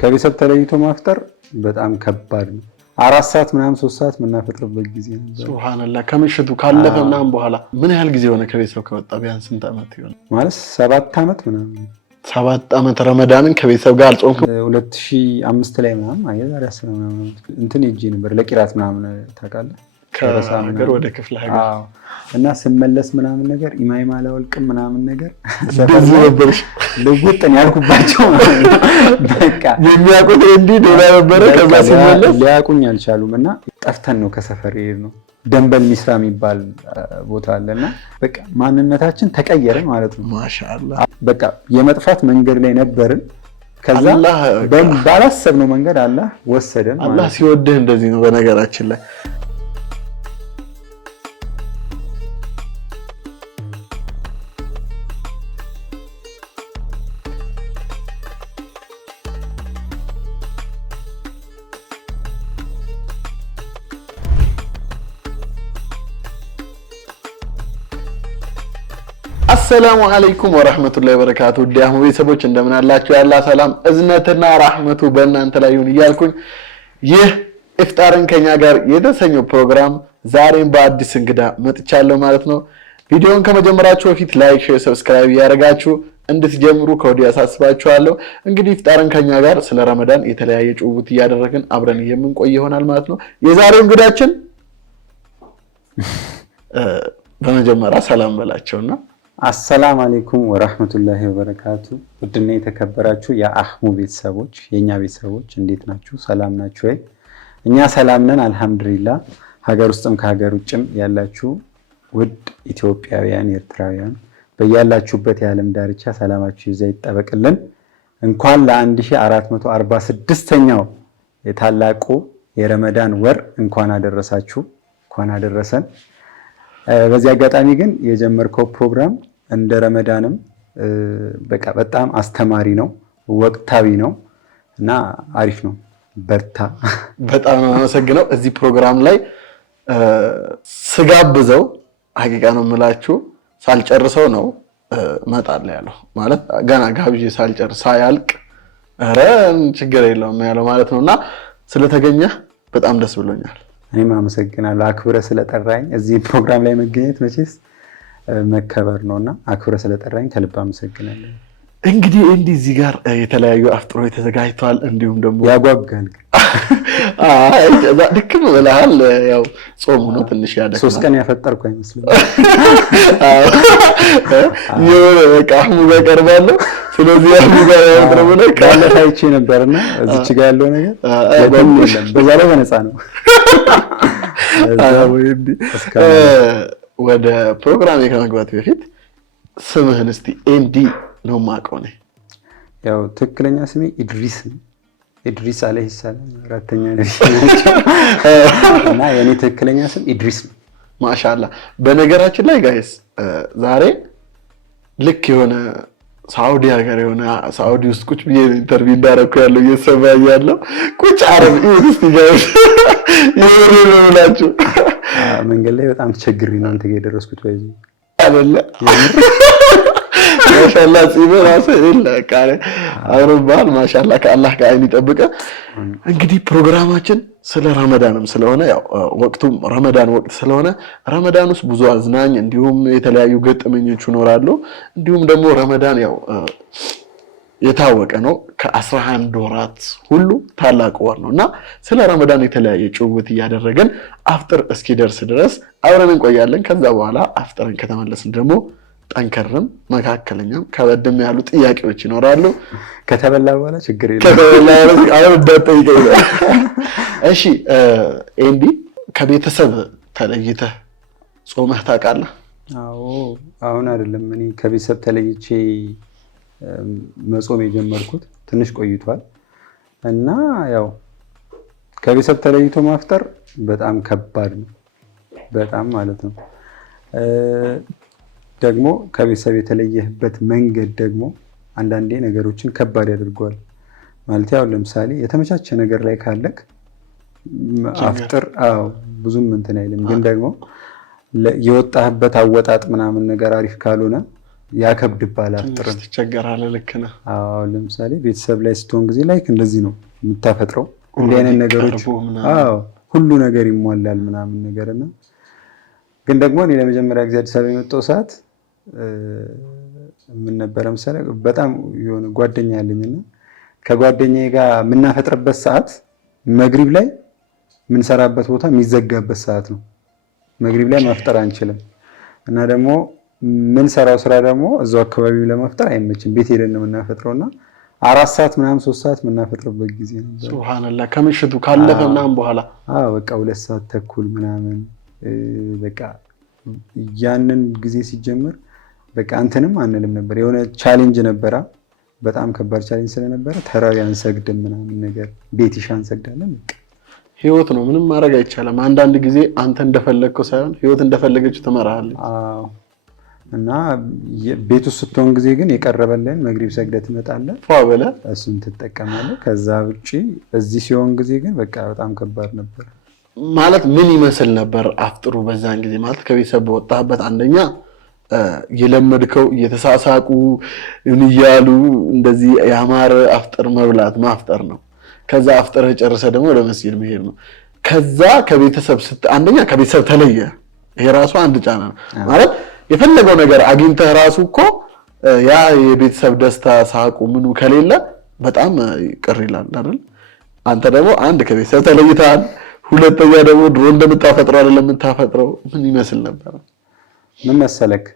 ከቤተሰብ ተለይቶ ማፍጠር በጣም ከባድ ነው። 4 ሰዓት ምናምን 3 ሰዓት ምናፈጥርበት ጊዜ ነበር። ሱብሃንአላህ። ከምሽቱ ካለፈ ምናምን በኋላ ምን ያህል ጊዜ ሆነ ከቤተሰብ ከወጣ? ቢያንስ ስንት ዓመት ይሆናል? ማለት 7 ዓመት ምናምን። 7 ዓመት ረመዳንን ከቤተሰብ ጋር አልጾምኩም? 2005 ላይ ምናምን አየዛሬ 10 ምናምን እንትን ሄጄ ነበር ለቂራት ምናምን ታውቃለህ? ከሀገር ወደ ክፍለ ሀገር እና ስመለስ ምናምን ነገር ኢማይማ አላወልቅም ምናምን ነገር በዚህ ነበር ልውጥን ያልኩባቸው በቃ የሚያውቁት እንዲህ ዶላ ነበረ። ከዛ ሲመለስ ሊያውቁኝ አልቻሉም እና ጠፍተን ነው ከሰፈር ነው ደንበል ሚስራ የሚባል ቦታ አለና በቃ ማንነታችን ተቀየረ ማለት ነው። ማሻአላህ በቃ የመጥፋት መንገድ ላይ ነበርን። ከዛ ባላሰብነው መንገድ አላህ ወሰደን። አላህ ሲወድህ እንደዚህ ነው በነገራችን ላይ። አሰላሙ አለይኩም ወራህመቱላሂ ወበረካቱ። ዲያሙ ቤተሰቦች እንደምን አላችሁ? ያላ ሰላም እዝነትና rahmatu በእናንተ ላይ ይሁን እያልኩኝ ይህ ኢፍጣርን ከኛ ጋር የተሰኘው ፕሮግራም ዛሬም በአዲስ እንግዳ መጥቻለሁ ማለት ነው። ቪዲዮውን ከመጀመራችሁ በፊት ላይክ፣ ሼር፣ ሰብስክራይብ ያደርጋችሁ እንድትጀምሩ ከወዲሁ ያሳስባችኋለሁ። እንግዲህ ኢፍጣርን ከኛ ጋር ስለ ረመዳን የተለያየ ጭውውት እያደረግን አብረን የምንቆይ ይሆናል ማለት ነው። የዛሬው እንግዳችን በመጀመሪያ ሰላም በላቸውና አሰላሙ አለይኩም ወራህመቱላሂ ወበረካቱ። ውድና የተከበራችሁ የአህሙ ቤተሰቦች የኛ ቤተሰቦች እንዴት ናችሁ? ሰላም ናችሁ ወይ? እኛ ሰላም ነን አልহামዱሊላህ። ሀገር ውስጥም ከሀገር ውጭም ያላችሁ ውድ ኢትዮጵያውያን ኤርትራውያን በያላችሁበት የዓለም ዳርቻ ሰላማችሁ ይብዛ ይጠበቅልን። እንኳን ለ1446ኛው የታላቁ የረመዳን ወር እንኳን አደረሳችሁ፣ እንኳን አደረሰን። በዚህ አጋጣሚ ግን የጀመርከው ፕሮግራም እንደ ረመዳንም በቃ በጣም አስተማሪ ነው፣ ወቅታዊ ነው እና አሪፍ ነው። በርታ። በጣም ነው አመሰግነው። እዚህ ፕሮግራም ላይ ስጋብዘው ሀቂቃ ነው የምላችሁ ሳልጨርሰው ነው እመጣለሁ ያለው ማለት ገና ጋብዤ ሳልጨርስ ሳያልቅ ኧረ ችግር የለውም ያለው ማለት ነውና ስለተገኘህ በጣም ደስ ብሎኛል። እኔም አመሰግናለሁ አክብረህ ስለጠራኝ። እዚህ ፕሮግራም ላይ መገኘት መቼስ መከበር ነውና አክብረህ ስለጠራኝ ከልብ አመሰግናለሁ። እንግዲህ እዚህ ጋር የተለያዩ አፍጥሮች ተዘጋጅተዋል። እንዲሁም ደግሞ ያጓጓል። ድክም ብለሃል። ያው ጾሙ ነው ትንሽ ያደክማል። 3 ቀን ያፈጠርኩ አይመስልም። በቃ አህሙ ጋር ቀርባለሁ። ስለዚህ አህሙ ጋር ያወጥረው ነው ካለታይቼ ነበርና እዚች ጋር ያለው ነገር በዛ ላይ በነፃ ነው። ወደ ፕሮግራም ከመግባት በፊት ስምህን እስቲ ኤንዲ ነው የማውቀው ነው። ያው ትክክለኛ ስሜ ኢድሪስ ነው። ኢድሪስ አለይሂ ሰላም አራተኛ ነብይ እና የኔ ትክክለኛ ስም ኢድሪስ ነው። ማሻአላህ። በነገራችን ላይ ጋይስ ዛሬ ልክ የሆነ ሳውዲ ሀገር የሆነ ሳውዲ ውስጥ ቁጭ ብዬ ኢንተርቪው እንዳደረኩ ያለው እየሰማኝ ያለው ቁጭ አረብ እስቲ ጋይስ ይወሩላችሁ። መንገድ ላይ በጣም ተቸግሬ ነው አንተ ጋር የደረስኩት ባይዙ አይደለ? ማሻአላህ ሲበራስ ይላቃለ አውሮባል ማሻአላህ ከአላህ ጋር ይጠብቀ። እንግዲህ ፕሮግራማችን ስለ ረመዳንም ስለሆነ ያው ወቅቱም ረመዳን ወቅት ስለሆነ ረመዳን ውስጥ ብዙ አዝናኝ እንዲሁም የተለያዩ ገጠመኞች ይኖራሉ። እንዲሁም ደግሞ ረመዳን ያው የታወቀ ነው ከ11 ወራት ሁሉ ታላቁ ወር ነውና ስለ ረመዳን የተለያየ ጭውውት እያደረገን አፍጥር እስኪደርስ ድረስ አብረን እንቆያለን። ከዛ በኋላ አፍጥረን ከተመለስን ደግሞ ጠንከርም መካከለኛም ከበድም ያሉ ጥያቄዎች ይኖራሉ። ከተበላ በኋላ ችግር የለም። ከተበላ አሁን እንዳትጠይቀኝ። እሺ ኤንዲ ከቤተሰብ ተለይተህ ጾመህ ታውቃለህ? አዎ አሁን አይደለም እኔ ከቤተሰብ ተለይቼ መጾም የጀመርኩት ትንሽ ቆይቷል እና ያው ከቤተሰብ ተለይቶ ማፍጠር በጣም ከባድ ነው፣ በጣም ማለት ነው። ደግሞ ከቤተሰብ የተለየህበት መንገድ ደግሞ አንዳንዴ ነገሮችን ከባድ ያደርገዋል። ማለት ያው ለምሳሌ የተመቻቸ ነገር ላይ ካለክ አፍጥር ብዙም እንትን አይልም። ግን ደግሞ የወጣህበት አወጣጥ ምናምን ነገር አሪፍ ካልሆነ ያከብድባል አፍጥርን ትቸገራለህ። ልክ ነህ። አዎ ለምሳሌ ቤተሰብ ላይ ስትሆን ጊዜ ላይክ እንደዚህ ነው የምታፈጥረው እንዲህ አይነት ነገሮች አዎ ሁሉ ነገር ይሟላል ምናምን ነገርና ግን ደግሞ እኔ ለመጀመሪያ ጊዜ አዲስ አበባ የመጣው ሰዓት ምን ነበር ምሳሌ በጣም የሆነ ጓደኛ ያለኝና ከጓደኛዬ ጋር የምናፈጥርበት ሰዓት መግሪብ ላይ የምንሰራበት ቦታ የሚዘጋበት ሰዓት ነው። መግሪብ ላይ ማፍጠር አንችልም እና ደግሞ ምን ሰራው ስራ ደግሞ እዛው አካባቢ ለማፍጠር አይመችም። ቤት ሄደን ነው የምናፈጥረውና 4 ሰዓት ምናምን 3 ሰዓት የምናፈጥርበት ጊዜ ነበር። ሱብሃንአላህ ከምሽቱ ካለፈ ምናምን በኋላ በቃ 2 ሰዓት ተኩል ምናምን በቃ ያንን ጊዜ ሲጀምር በቃ አንተንም አንልም ነበር። የሆነ ቻሌንጅ ነበረ፣ በጣም ከባድ ቻሌንጅ ስለነበረ ተራዊ አንሰግድም ምናምን ነገር ቤት ይሻን ሰግዳለን። በቃ ህይወት ነው፣ ምንም ማድረግ አይቻልም። አንዳንድ ጊዜ አንተ እንደፈለግከው ሳይሆን ህይወት እንደፈለገችው ትመራለች። እና ቤት ውስጥ ስትሆን ጊዜ ግን የቀረበልን መግሪብ ሰግደህ ትመጣለህ፣ ፏበለ እሱን ትጠቀማለህ። ከዛ ውጪ እዚህ ሲሆን ጊዜ ግን በቃ በጣም ከባድ ነበር። ማለት ምን ይመስል ነበር አፍጥሩ በዛን ጊዜ? ማለት ከቤተሰብ በወጣህበት አንደኛ የለመድከው እየተሳሳቁ እያሉ እንደዚህ ያማረ አፍጥር መብላት ማፍጠር ነው። ከዛ አፍጥረህ ጨርሰህ ደግሞ ወደ መስጊድ መሄድ ነው። ከዛ ከቤተሰብ አንደኛ ከቤተሰብ ተለየ። ይሄ ራሱ አንድ ጫና ነው። ማለት የፈለገው ነገር አግኝተህ ራሱ እኮ ያ የቤተሰብ ደስታ ሳቁ ምኑ ከሌለ በጣም ቅር ይላል አይደል? አንተ ደግሞ አንድ ከቤተሰብ ተለይተሃል፣ ሁለተኛ ደግሞ ድሮ እንደምታፈጥረው አይደለም የምታፈጥረው። ምን ይመስል ነበር? ምን መሰለክ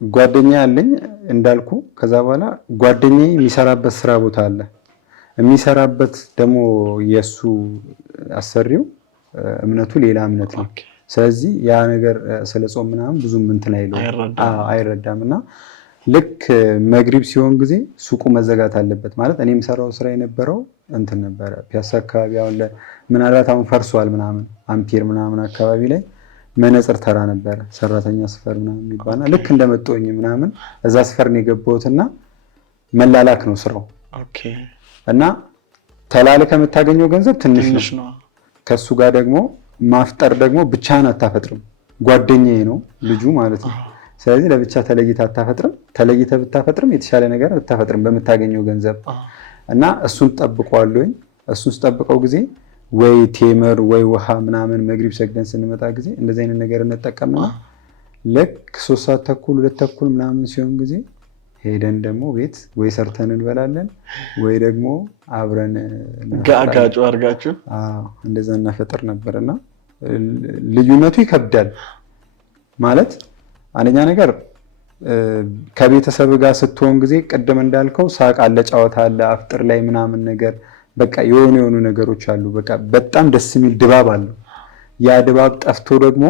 ጓደኛ አለኝ እንዳልኩ። ከዛ በኋላ ጓደኛዬ የሚሰራበት ስራ ቦታ አለ። የሚሰራበት ደግሞ የሱ አሰሪው እምነቱ ሌላ እምነት ነው። ስለዚህ ያ ነገር ስለ ጾም ምናምን ብዙም እንትን አይረዳም እና ልክ መግሪብ ሲሆን ጊዜ ሱቁ መዘጋት አለበት። ማለት እኔ የምሰራው ስራ የነበረው እንትን ነበረ ፒያሳ አካባቢ። አሁን ምናልባት አሁን ፈርሷል ምናምን አምፒር ምናምን አካባቢ ላይ መነጽር ተራ ነበረ፣ ሰራተኛ ስፈር ምናምን ይባላል። ልክ እንደመጣሁኝ ምናምን እዛ ስፈር ነው የገባሁትና መላላክ ነው ስራው። እና ተላልከ የምታገኘው ገንዘብ ትንሽ ነው። ከሱ ጋር ደግሞ ማፍጠር ደግሞ ብቻህን አታፈጥርም። ጓደኛዬ ነው ልጁ ማለት ነው። ስለዚህ ለብቻ ተለይተህ አታፈጥርም። ተለይተህ ብታፈጥርም የተሻለ ነገር አታፈጥርም በምታገኘው ገንዘብ። እና እሱን ጠብቀዋለሁኝ። እሱን ስጠብቀው ጊዜ ወይ ቴምር ወይ ውሃ ምናምን መግሪብ ሰግደን ስንመጣ ጊዜ እንደዚህ አይነት ነገር እንጠቀምና ልክ 3 ሰዓት ተኩል 2 ተኩል ምናምን ሲሆን ጊዜ ሄደን ደግሞ ቤት ወይ ሰርተን እንበላለን ወይ ደግሞ አብረን ጋጋጩ አርጋችሁ እንደዛ እናፈጥር ነበርና ልዩነቱ ይከብዳል። ማለት አንደኛ ነገር ከቤተሰብ ጋር ስትሆን ጊዜ ቅድም እንዳልከው ሳቅ አለ፣ ጨዋታ አለ፣ አፍጥር ላይ ምናምን ነገር በቃ የሆኑ ነገሮች አሉ። በቃ በጣም ደስ የሚል ድባብ አለው። ያ ድባብ ጠፍቶ ደግሞ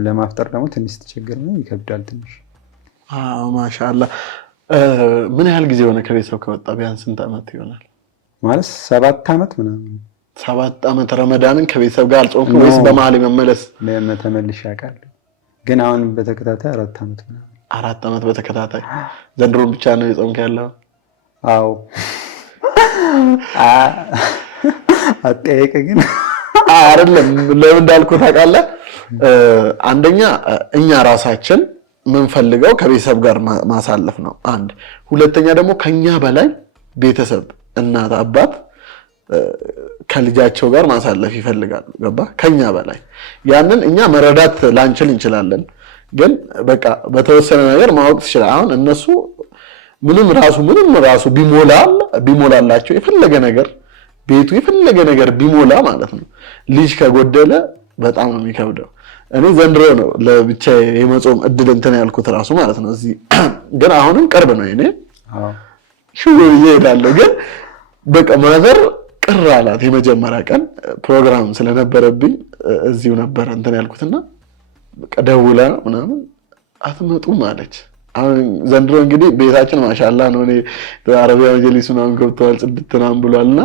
ለማፍጠር ደግሞ ትንሽ ተቸገር ነው፣ ይከብዳል ትንሽ። ማሻአላህ። ምን ያህል ጊዜ ሆነ ከቤተሰብ ከወጣ? ቢያንስ ስንት ዓመት ይሆናል? ማለት 7 ዓመት ምናምን። 7 ዓመት ረመዳንን ከቤተሰብ ጋር አልጾምኩም ወይስ በመሀል መመለስ? ተመልሼ አውቃለሁ፣ ግን አሁን በተከታታይ 4 ዓመት ምናምን። 4 ዓመት በተከታታይ። ዘንድሮን ብቻ ነው የጾምክ ያለው? አዎ። አጠያየቅ ግን አይደለም። ለምን እንዳልኩህ ታውቃለህ? አንደኛ እኛ ራሳችን ምንፈልገው ከቤተሰብ ጋር ማሳለፍ ነው አንድ። ሁለተኛ ደግሞ ከኛ በላይ ቤተሰብ እናት አባት ከልጃቸው ጋር ማሳለፍ ይፈልጋሉ። ገባ? ከኛ በላይ ያንን እኛ መረዳት ላንችል እንችላለን፣ ግን በቃ በተወሰነ ነገር ማወቅ ትችላለህ። አሁን እነሱ ምንም ራሱ ቢሞላላቸው የፈለገ ነገር ቤቱ የፈለገ ነገር ቢሞላ ማለት ነው፣ ልጅ ከጎደለ በጣም ነው የሚከብደው። እኔ ዘንድሮ ነው ለብቻ የመጾም እድል እንትን ያልኩት ራሱ ማለት ነው። እዚህ ግን አሁንም ቅርብ ነው እኔ ሽው እሄዳለሁ። ግን በቃ ማዘር ቅር አላት። የመጀመሪያ ቀን ፕሮግራም ስለነበረብኝ እዚሁ ነበር እንትን ያልኩትና በቃ ደውላ ምናምን አትመጡም አለች። አሁን ዘንድሮ እንግዲህ ቤታችን ማሻአላህ ነው። እኔ አረቢያ መጅሊስ ምናምን ገብተዋል፣ ጽድት ምናምን ብሏልና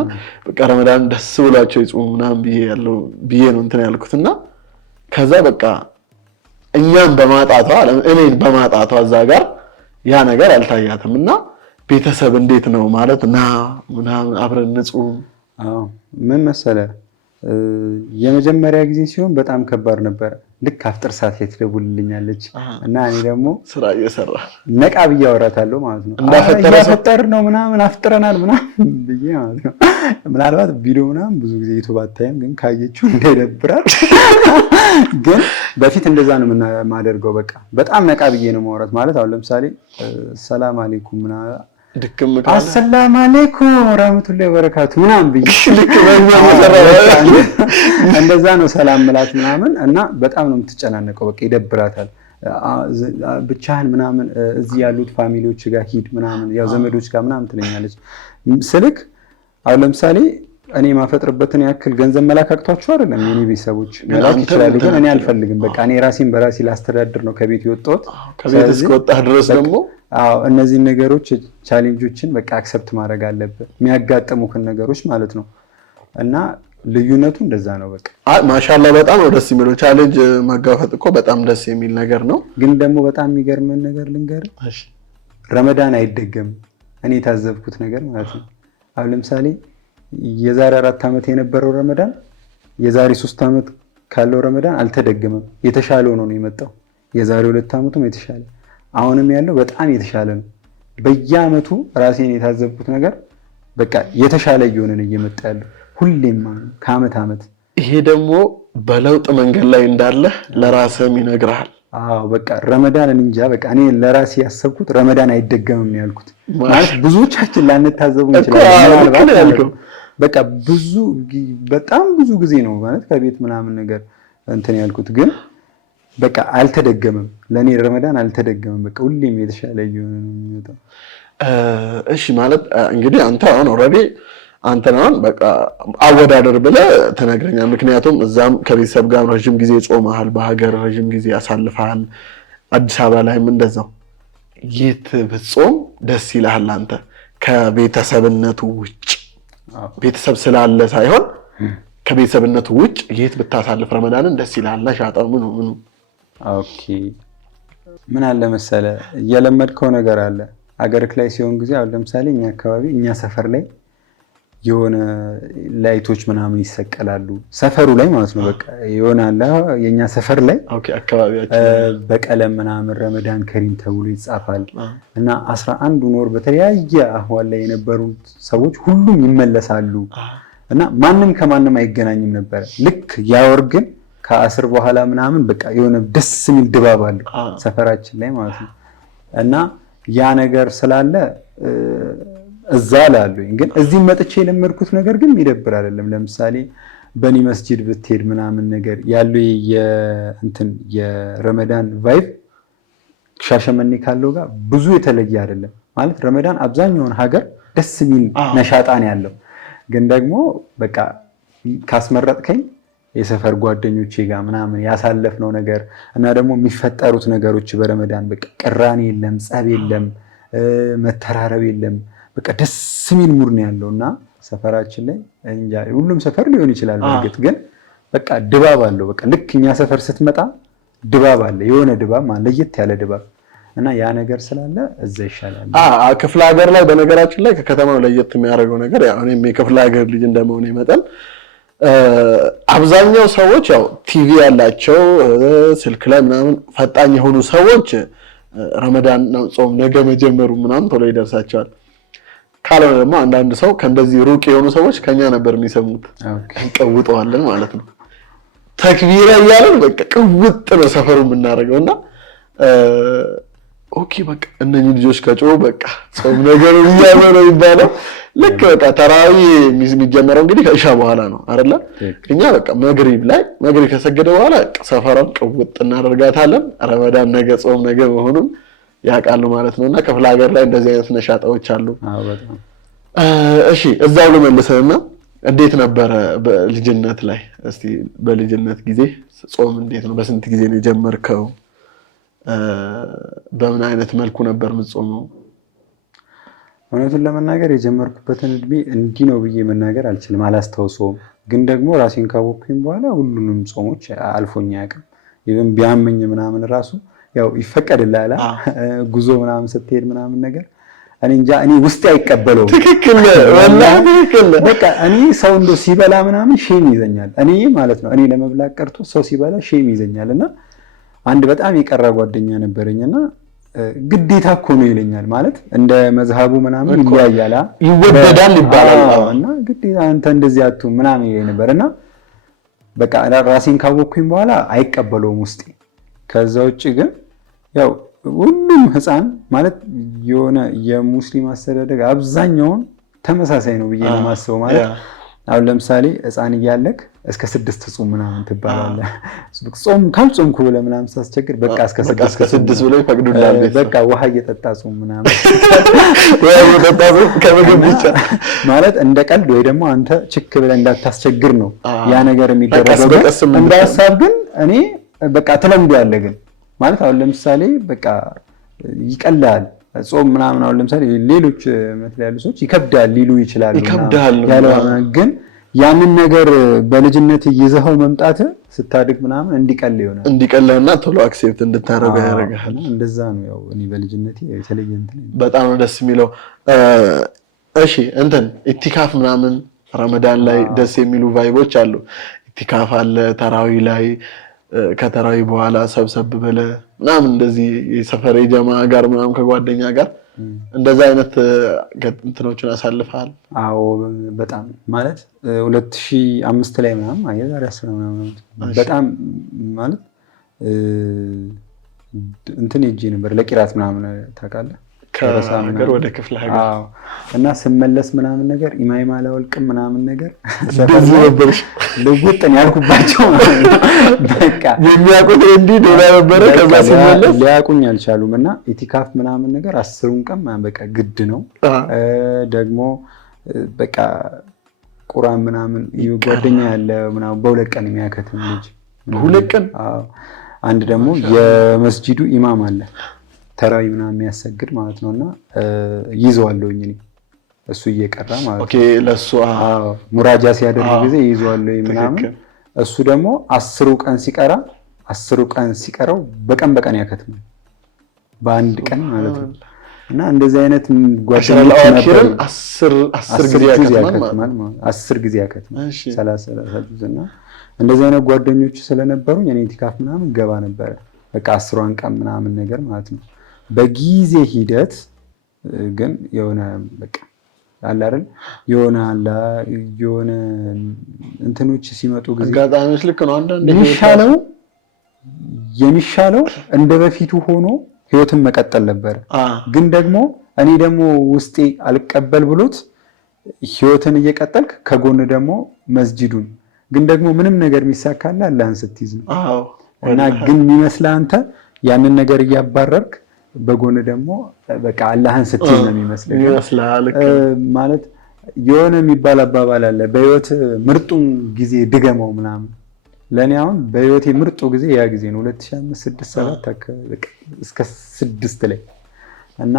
በቃ ረመዳን ደስ ብሏቸው ይጾሙ ምናምን ብዬ ነው እንትን ያልኩትና ከዛ በቃ እኛን በማጣቷ እዛ ጋር ያ ነገር አልታያትም። እና ቤተሰብ እንዴት ነው ማለት ምናምን አብረን ንጹህ። ምን መሰለህ የመጀመሪያ ጊዜ ሲሆን በጣም ከባድ ነበር። ልክ አፍጥር ሰዓት ላይ ትደውልልኛለች እና እኔ ደግሞ ስራ እየሰራ ነቃ ብዬ አወራታለሁ ማለት ነው። አፈጠር ነው ምናምን አፍጥረናል ምናምን ብዬ ማለት ነው። ምናልባት ቪዲዮ ምናምን ብዙ ጊዜ ዩቲዩብ አታይም፣ ግን ካየችው እንዳይደብራል። ግን በፊት እንደዛ ነው የማደርገው። በቃ በጣም ነቃ ብዬ ነው ማውራት ማለት። አሁን ለምሳሌ ሰላም አለይኩም ምናምን ድክም ካለ አሰላሙ አለይኩም ወራህመቱላሂ ወበረካቱ ምናምን ብዬ ልክ በእኛ እንደዛ ነው ሰላም ምላት ምናምን እና በጣም ነው የምትጨናነቀው። በቃ ይደብራታል። ብቻህን ምናምን እዚህ ያሉት ፋሚሊዎች ጋር ሂድ ምናምን ያው ዘመዶች ጋር ምናምን ትለኛለች። ስልክ አሁን ለምሳሌ እኔ ማፈጥርበትን ያክል ገንዘብ መላክ አቅቷቸው አይደለም የኔ ቤተሰቦች መላክ ይችላሉ፣ ግን እኔ አልፈልግም። በቃ እኔ ራሴን በራሴ ላስተዳድር ነው ከቤት የወጣሁት። ከቤት እስከወጣህ ድረስ ደግሞ እነዚህን ነገሮች ቻሌንጆችን በቃ አክሰፕት ማድረግ አለበት፣ የሚያጋጥሙትን ነገሮች ማለት ነው። እና ልዩነቱ እንደዛ ነው። በቃ ማሻአላ በጣም ነው ደስ የሚለው። ቻሌንጅ መጋፈጥ እኮ በጣም ደስ የሚል ነገር ነው። ግን ደግሞ በጣም የሚገርመን ነገር ልንገርህ፣ ረመዳን አይደገምም። እኔ የታዘብኩት ነገር ማለት ነው። አሁን ለምሳሌ የዛሬ 4 ዓመት የነበረው ረመዳን የዛሬ 3 ዓመት ካለው ረመዳን አልተደገመም። የተሻለ ሆኖ ነው የመጣው። የዛሬ 2 ዓመቱም የተሻለ አሁንም ያለው በጣም የተሻለ ነው። በየአመቱ ራሴን የታዘብኩት ነገር በቃ የተሻለ እየሆነ ነው እየመጣ ያለው ሁሌም ከአመት ዓመት። ይሄ ደግሞ በለውጥ መንገድ ላይ እንዳለ ለራስህም ይነግርሃል። በቃ ረመዳን እንጃ በቃ እኔ ለራሴ ያሰብኩት ረመዳን አይደገምም ያልኩት ማለት ብዙዎቻችን ላንታዘቡ እንችላለን። በቃ በጣም ብዙ ጊዜ ነው ማለት ከቤት ምናምን ነገር እንትን ያልኩት፣ ግን በቃ አልተደገመም። ለኔ ረመዳን አልተደገመም። በቃ ሁሌም የተሻለ እየሆነ ነው የሚመጣው። እሺ ማለት እንግዲህ አንተ አሁን ኦልሬዲ አንተን አሁን በቃ አወዳደር ብለህ ተነግረኛል። ምክንያቱም እዛም ከቤተሰብ ጋር ረጅም ጊዜ ጾመሃል፣ በሀገር ረጅም ጊዜ አሳልፈሃል፣ አዲስ አበባ ላይም እንደዛው። የት ብትጾም ደስ ይልሃል አንተ ከቤተሰብነቱ ውጭ? ቤተሰብ ስላለ ሳይሆን ከቤተሰብነቱ ውጭ የት ብታሳልፍ ረመዳንን ደስ ይልሃል? ሻጣው ምኑ ኦኬ ምን አለ መሰለ እየለመድከው ነገር አለ አገርክ ላይ ሲሆን ጊዜ። አሁን ለምሳሌ እኛ አካባቢ እኛ ሰፈር ላይ የሆነ ላይቶች ምናምን ይሰቀላሉ ሰፈሩ ላይ ማለት ነው። በቃ የሆነ አለ የኛ ሰፈር ላይ አካባቢያችን በቀለም ምናምን ረመዳን ከሪም ተብሎ ይጻፋል እና 11 ወር በተለያየ አህዋል ላይ የነበሩት ሰዎች ሁሉም ይመለሳሉ እና ማንም ከማንም አይገናኝም ነበር። ልክ ያወር ግን ከአስር በኋላ ምናምን በቃ የሆነ ደስ የሚል ድባብ አለው ሰፈራችን ላይ ማለት ነው። እና ያ ነገር ስላለ እዛ ላሉኝ ግን እዚህ መጥቼ የለመድኩት ነገር ግን ይደብር አይደለም። ለምሳሌ በኒ መስጂድ ብትሄድ ምናምን ነገር ያለው የረመዳን ቫይብ ሻሸመኔ ካለው ጋር ብዙ የተለየ አይደለም ማለት። ረመዳን አብዛኛውን ሀገር ደስ የሚል ነሻጣን ያለው ግን ደግሞ በቃ ካስመረጥከኝ የሰፈር ጓደኞቼ ጋር ምናምን ያሳለፍነው ነገር እና ደግሞ የሚፈጠሩት ነገሮች በረመዳን በቃ ቅራኔ የለም፣ ጸብ የለም፣ መተራረብ የለም። በቃ ደስ የሚል ሙድ ነው ያለው እና ሰፈራችን ላይ እንጃ ሁሉም ሰፈር ሊሆን ይችላል በእርግጥ ግን በቃ ድባብ አለው። በቃ ልክ እኛ ሰፈር ስትመጣ ድባብ አለ፣ የሆነ ድባብ ማለት ለየት ያለ ድባብ እና ያ ነገር ስላለ እዛ ይሻላል። ክፍለ ሀገር ላይ በነገራችን ላይ ከከተማው ለየት የሚያደርገው ነገር ያው እኔም የክፍለ ሀገር ልጅ እንደመሆነ መጠን አብዛኛው ሰዎች ያው ቲቪ ያላቸው ስልክ ላይ ምናምን ፈጣኝ የሆኑ ሰዎች ረመዳን ነው ጾም ነገ መጀመሩ ምናምን ቶሎ ይደርሳቸዋል። ካልሆነ ደግሞ አንዳንድ ሰው ከእንደዚህ ሩቅ የሆኑ ሰዎች ከኛ ነበር የሚሰሙት እንቀውጠዋለን ማለት ነው። ተክቢራ እያለን በቃ ቅውጥ ነው ሰፈሩ የምናደርገውና ኦኬ በቃ እነኚህ ልጆች ከጮሁ በቃ ጾም ነገሩ እያመረው ይባላል። ልክ በቃ ተራዊ የሚጀመረው እንግዲህ ከኢሻ በኋላ ነው አይደለ? እኛ በቃ መግሪብ ከሰገደ በኋላ ሰፈራን ቅውጥ እናደርጋታለን። ረመዳን ነገ ጾም ነገ መሆኑን ያውቃሉ ማለት ነውና ክፍለ ሀገር ላይ እንደዚህ አይነት ነሻጣዎች አሉ። በጣም እሺ እዛው ልመልስህና እንዴት ነበረ በልጅነት ላይ? እስቲ በልጅነት ጊዜ ጾም እንዴት ነው? በስንት ጊዜ ነው የጀመርከው? በምን አይነት መልኩ ነበር የምትጾመው? እውነቱን ለመናገር የጀመርኩበትን እድሜ እንዲህ ነው ብዬ መናገር አልችልም፣ አላስታውሰውም። ግን ደግሞ ራሴን ካወቅኩኝ በኋላ ሁሉንም ጾሞች አልፎኝ አያውቅም። ይሄን ቢያመኝ ምናምን ራሱ ያው ይፈቀድልሃል ጉዞ ምናምን ስትሄድ ምናምን ነገር እኔ እንጃ እኔ ውስጤ አይቀበለው። ትክክል ወላሂ ትክክል። በቃ እኔ ሰው እንደው ሲበላ ምናምን ሼም ይዘኛል እኔ ማለት ነው። እኔ ለመብላት ቀርቶ ሰው ሲበላ ሼም ይዘኛልና አንድ በጣም የቀረ ጓደኛ ነበረኝና ግዴታ እኮ ነው ይለኛል። ማለት እንደ መዝሃቡ ምናምን ይለያያል ይወደዳል ይባላል እና ግዴታ አንተ እንደዚህ አቱ ምናምን ይለኝ ነበርና በቃ ራሴን ካወቅኩኝ በኋላ አይቀበለውም ውስጤ። ከዛ ውጭ ግን ያው ሁሉም ህፃን ማለት የሆነ የሙስሊም አስተዳደግ አብዛኛውን ተመሳሳይ ነው ብዬ ነው የማስበው። ማለት አሁን ለምሳሌ ህፃን እያለክ እስከ 6 ጾም ምናምን ትባላለህ። ጾም ካልጾምኩ ብለህ ምናምን ሳስቸግር በቃ እስከ 6 ብለው ይፈቅዱልሃል። በቃ ውሃ እየጠጣ ጾም ምናምን ወይ እየጠጣ ጾም ከምግብ ብቻ ማለት እንደ ቀልድ ወይ ደግሞ አንተ ችክ ብለህ እንዳታስቸግር ነው ያ ነገር የሚደረገው። እንደ ሀሳብ ግን እኔ በቃ ትለምደዋለህ። ግን ማለት አሁን ለምሳሌ በቃ ይቀላል ጾም ምናምን አሁን ለምሳሌ ሌሎች መስለ ያሉ ሰዎች ይከብዳል ሊሉ ይችላሉ ያለው ግን ያንን ነገር በልጅነት ይዘኸው መምጣት ስታድግ ምናምን እንዲቀል ይሆናል እንዲቀልህና ቶሎ አክሴፕት እንድታረገው ያደርጋል። እንደዛ ነው ያው እኔ በልጅነቴ የተለየ እንትን በጣም ነው ደስ የሚለው። እሺ እንትን ኢቲካፍ ምናምን ረመዳን ላይ ደስ የሚሉ ቫይቦች አሉ። ኢቲካፍ አለ ተራዊ ላይ ከተራዊ በኋላ ሰብሰብ ብለህ ምናምን እንደዚህ የሰፈር የጀማ ጋር ምናምን ከጓደኛ ጋር እንደዛ አይነት እንትኖችን አሳልፈሃል? አዎ በጣም ማለት 2005 ላይ ምናምን የዛሬ 10 ምናምን በጣም ማለት እንትን ሄጄ ነበር ለቂራት ምናምን ታውቃለህ ከሀገር ወደ ክፍለ ሀገር እና ስመለስ ምናምን ነገር ኢማም አላወልቅም ምናምን ነገር እንደዚህ ነበርሽ ልውጥን ያልኩባቸው በቃ የሚያውቁት እንዲህ ዶላ ነበረ። ከዛ ስመለስ ሊያውቁኝ አልቻሉም እና ኢቲካፍ ምናምን ነገር 10ን ቀን በቃ ግድ ነው ደግሞ በቃ ቁርአን ምናምን ጓደኛ ያለ ምናምን በሁለት ቀን የሚያከትም ልጅ በሁለት ቀን አንድ ደግሞ የመስጂዱ ኢማም አለ ተራዊ ምናምን የሚያሰግድ ማለት ነውና ይዘዋለሁኝ እኔ እሱ እየቀራ ማለት ነው። ኦኬ ለሱ ሙራጃ ሲያደርግ ጊዜ ይዘዋለሁ ምናምን እሱ ደግሞ 10 ቀን ሲቀረው በቀን ያከትም በአንድ ቀን ማለት ነው። እና እንደዚህ አይነት ጓደኞች ነበሩ 10 ጊዜ ያከትማል 30 ጁዝና እንደዚህ አይነት ጓደኞች ስለነበሩኝ እኔ ኢቲካፍ ምናምን ገባ ነበር በቃ 10 ቀን ምናምን ነገር ማለት ነው። በጊዜ ሂደት ግን የሆነ በቃ አለ አይደል የሆነ እንትኖች ሲመጡ ጊዜ አጋጣሚዎች ልክ ነው አንዳንዴ የሚሻለው እንደበፊቱ ሆኖ ህይወትን መቀጠል ነበር። ግን ደግሞ እኔ ደግሞ ውስጤ አልቀበል ብሎት ህይወትን እየቀጠልክ ከጎን ደግሞ መስጂዱን ግን ደግሞ ምንም ነገር የሚሳካለ አላህን ስትይዝ ነው። እና ግን የሚመስልህ አንተ ያንን ነገር እያባረርክ በጎን ደግሞ በቃ አላህን ስትይዝ ነው የሚመስልህ። ማለት የሆነ የሚባል አባባል አለ በህይወት ምርጡን ጊዜ ድገመው ምናምን። ለእኔ አሁን በህይወቴ ምርጡ ጊዜ ያ ጊዜ ነው 2005 6 7 እስከ 6 ላይ እና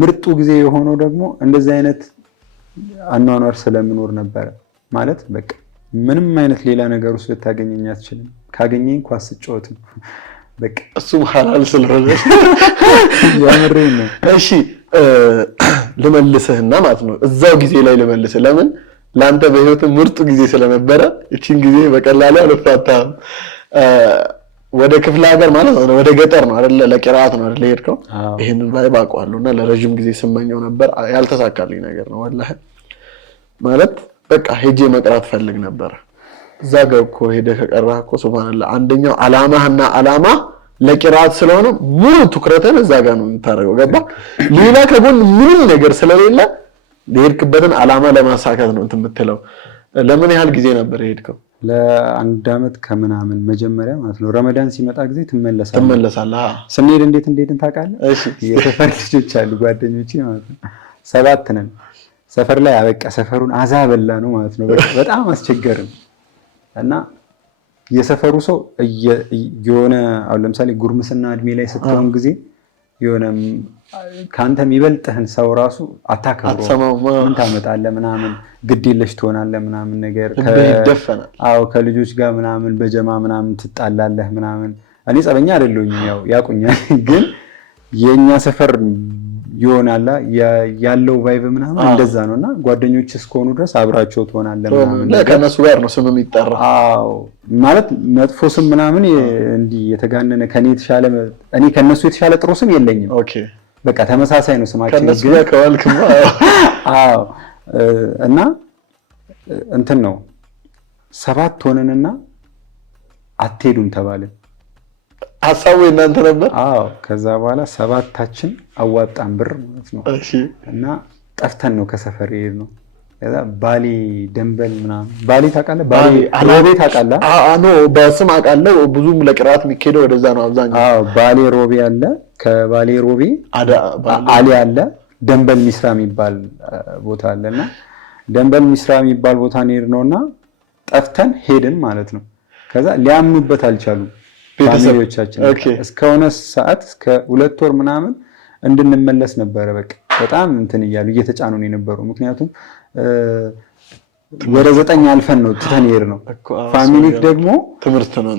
ምርጡ ጊዜ የሆነው ደግሞ እንደዚህ አይነት አኗኗር ስለምኖር ነበረ። ማለት በቃ ምንም አይነት ሌላ ነገር ውስጥ ልታገኘኝ አትችልም። ካገኘኝ ኳስ ስጫወት ነው በቃ እሱም ሐላል ስለሆነ ያምረኝ ነው። እሺ ልመልስህና ማለት ነው እዛው ጊዜ ላይ ልመልስህ። ለምን ላንተ በህይወት ምርጡ ጊዜ ስለነበረ እቺን ጊዜ በቀላሉ አልፋታም። ወደ ክፍለ ሀገር ማለት ነው ወደ ገጠር ነው አይደለ ለቂራት ነው አይደለ ሄድከው። ይሄንን ቫይብ አውቀዋለሁና ለረጅም ጊዜ ስመኘው ነበር ያልተሳካልኝ ነገር ነው ወላሂ። ማለት በቃ ሄጄ መቅራት ፈልግ ነበር። እዛ ጋር እኮ ሄደህ ከቀራህ እኮ ሱብሃንአላህ አንደኛው ዓላማ ለቂራት ስለሆነ ሙሉ ትኩረትን እዛ ጋር ነው የምታደርገው። ገባ ሌላ ከጎን ምንም ነገር ስለሌለ ለሄድክበትን ዓላማ ለማሳካት ነው እንትን የምትለው። ለምን ያህል ጊዜ ነበር የሄድከው? ለአንድ አመት ከምናምን መጀመሪያ ማለት ነው። ረመዳን ሲመጣ ጊዜ ትመለሳለህ። ስንሄድ እንዴት እንደሄድን ታውቃለህ? እሺ የሰፈር ልጆች አሉ ጓደኞቼ ማለት ነው 7 ነን። ሰፈር ላይ አበቃ ሰፈሩን አዛበላ ነው ማለት ነው። በጣም አስቸገርን እና የሰፈሩ ሰው የሆነ አሁን ለምሳሌ ጉርምስና እድሜ ላይ ስትሆን ጊዜ የሆነ ካንተ የሚበልጥህን ሰው ራሱ አታከብረው። ምን ታመጣለህ ምናምን ግድ የለሽ ትሆናለህ ምናምን ነገር ከልጆች ጋር ምናምን በጀማ ምናምን ትጣላለህ ምናምን። እኔ ጸበኛ አይደለሁኝም ያው ያቁኛል። ግን የኛ ሰፈር ይሆናል ያለው ቫይብ ምናምን እንደዛ ነውና ጓደኞች እስከሆኑ ድረስ አብራቸው ትሆናለህ ምናምን ለከነሱ ጋር ነው ስም የሚጠራ። አዎ ማለት መጥፎ ስም ምናምን እንዲህ የተጋነነ ከኔ የተሻለ እኔ ከነሱ የተሻለ ጥሩ ስም የለኝም። ኦኬ በቃ ተመሳሳይ ነው ስማችን ከነሱ ጋር ከዋልክማ አዎ እና እንትን ነው 7 ሆነንና አትሄዱም ተባለ። ሐሳቡ እናንተ ነበር? አዎ ከዛ በኋላ 7ታችን አዋጣን ብር ማለት ነው። እሺ እና ጠፍተን ነው ከሰፈር ይሄድ ነው። ከዛ ባሌ ደንበል ምናምን ባሌ ታውቃለህ? ባሌ ሮቤ ታውቃለህ? ኖ በስም አውቃለሁ። ብዙም ለቅራት የሚኬደው ወደዛ ነው አብዛኛው። አዎ ባሌ ሮቤ አለ፣ ከባሌ ሮቤ አሊ አለ፣ ደንበል ሚስራ የሚባል ቦታ አለና ደንበል ሚስራ የሚባል ቦታ ሄድ ነውና ጠፍተን ሄድን ማለት ነው። ከዛ ሊያምኑበት አልቻሉም ፋሚሊዎቻችን። እስከሆነ ሰዓት እስከ 2 ወር ምናምን እንድንመለስ ነበረ በቃ በጣም እንትን እያሉ እየተጫኑ ነው የነበሩ። ምክንያቱም ወደ 9 አልፈን ነው ትተን ሄድ ነው። ፋሚሊክ ደግሞ ትምህርት ነው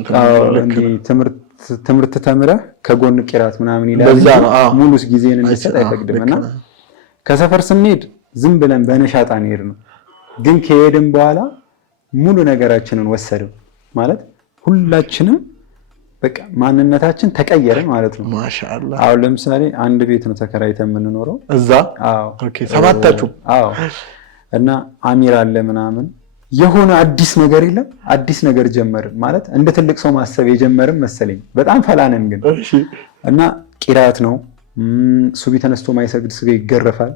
ትምህርት ተምረህ ከጎን ቂራት ምናምን ይላል ሙሉ ጊዜን እንድትሰጥ አይፈቅድምና ከሰፈር ስንሄድ ዝም ብለን በነሻጣ ሄድ ነው። ግን ከሄድን በኋላ ሙሉ ነገራችንን ወሰደው ማለት ሁላችንም በቃ ማንነታችን ተቀየረ ማለት ነው። ማሻአላህ። አሁን ለምሳሌ አንድ ቤት ነው ተከራይተን የምንኖረው እዛ። አዎ ኦኬ 7ታችሁ? አዎ እና አሚር አለ ምናምን የሆነ አዲስ ነገር የለም አዲስ ነገር ጀመርን ማለት እንደ ትልቅ ሰው ማሰብ የጀመርን መሰለኝ። በጣም ፈላነን ግን እና ቂራት ነው ሱቢ ተነስቶ ማይሰግድ ሰው ይገረፋል።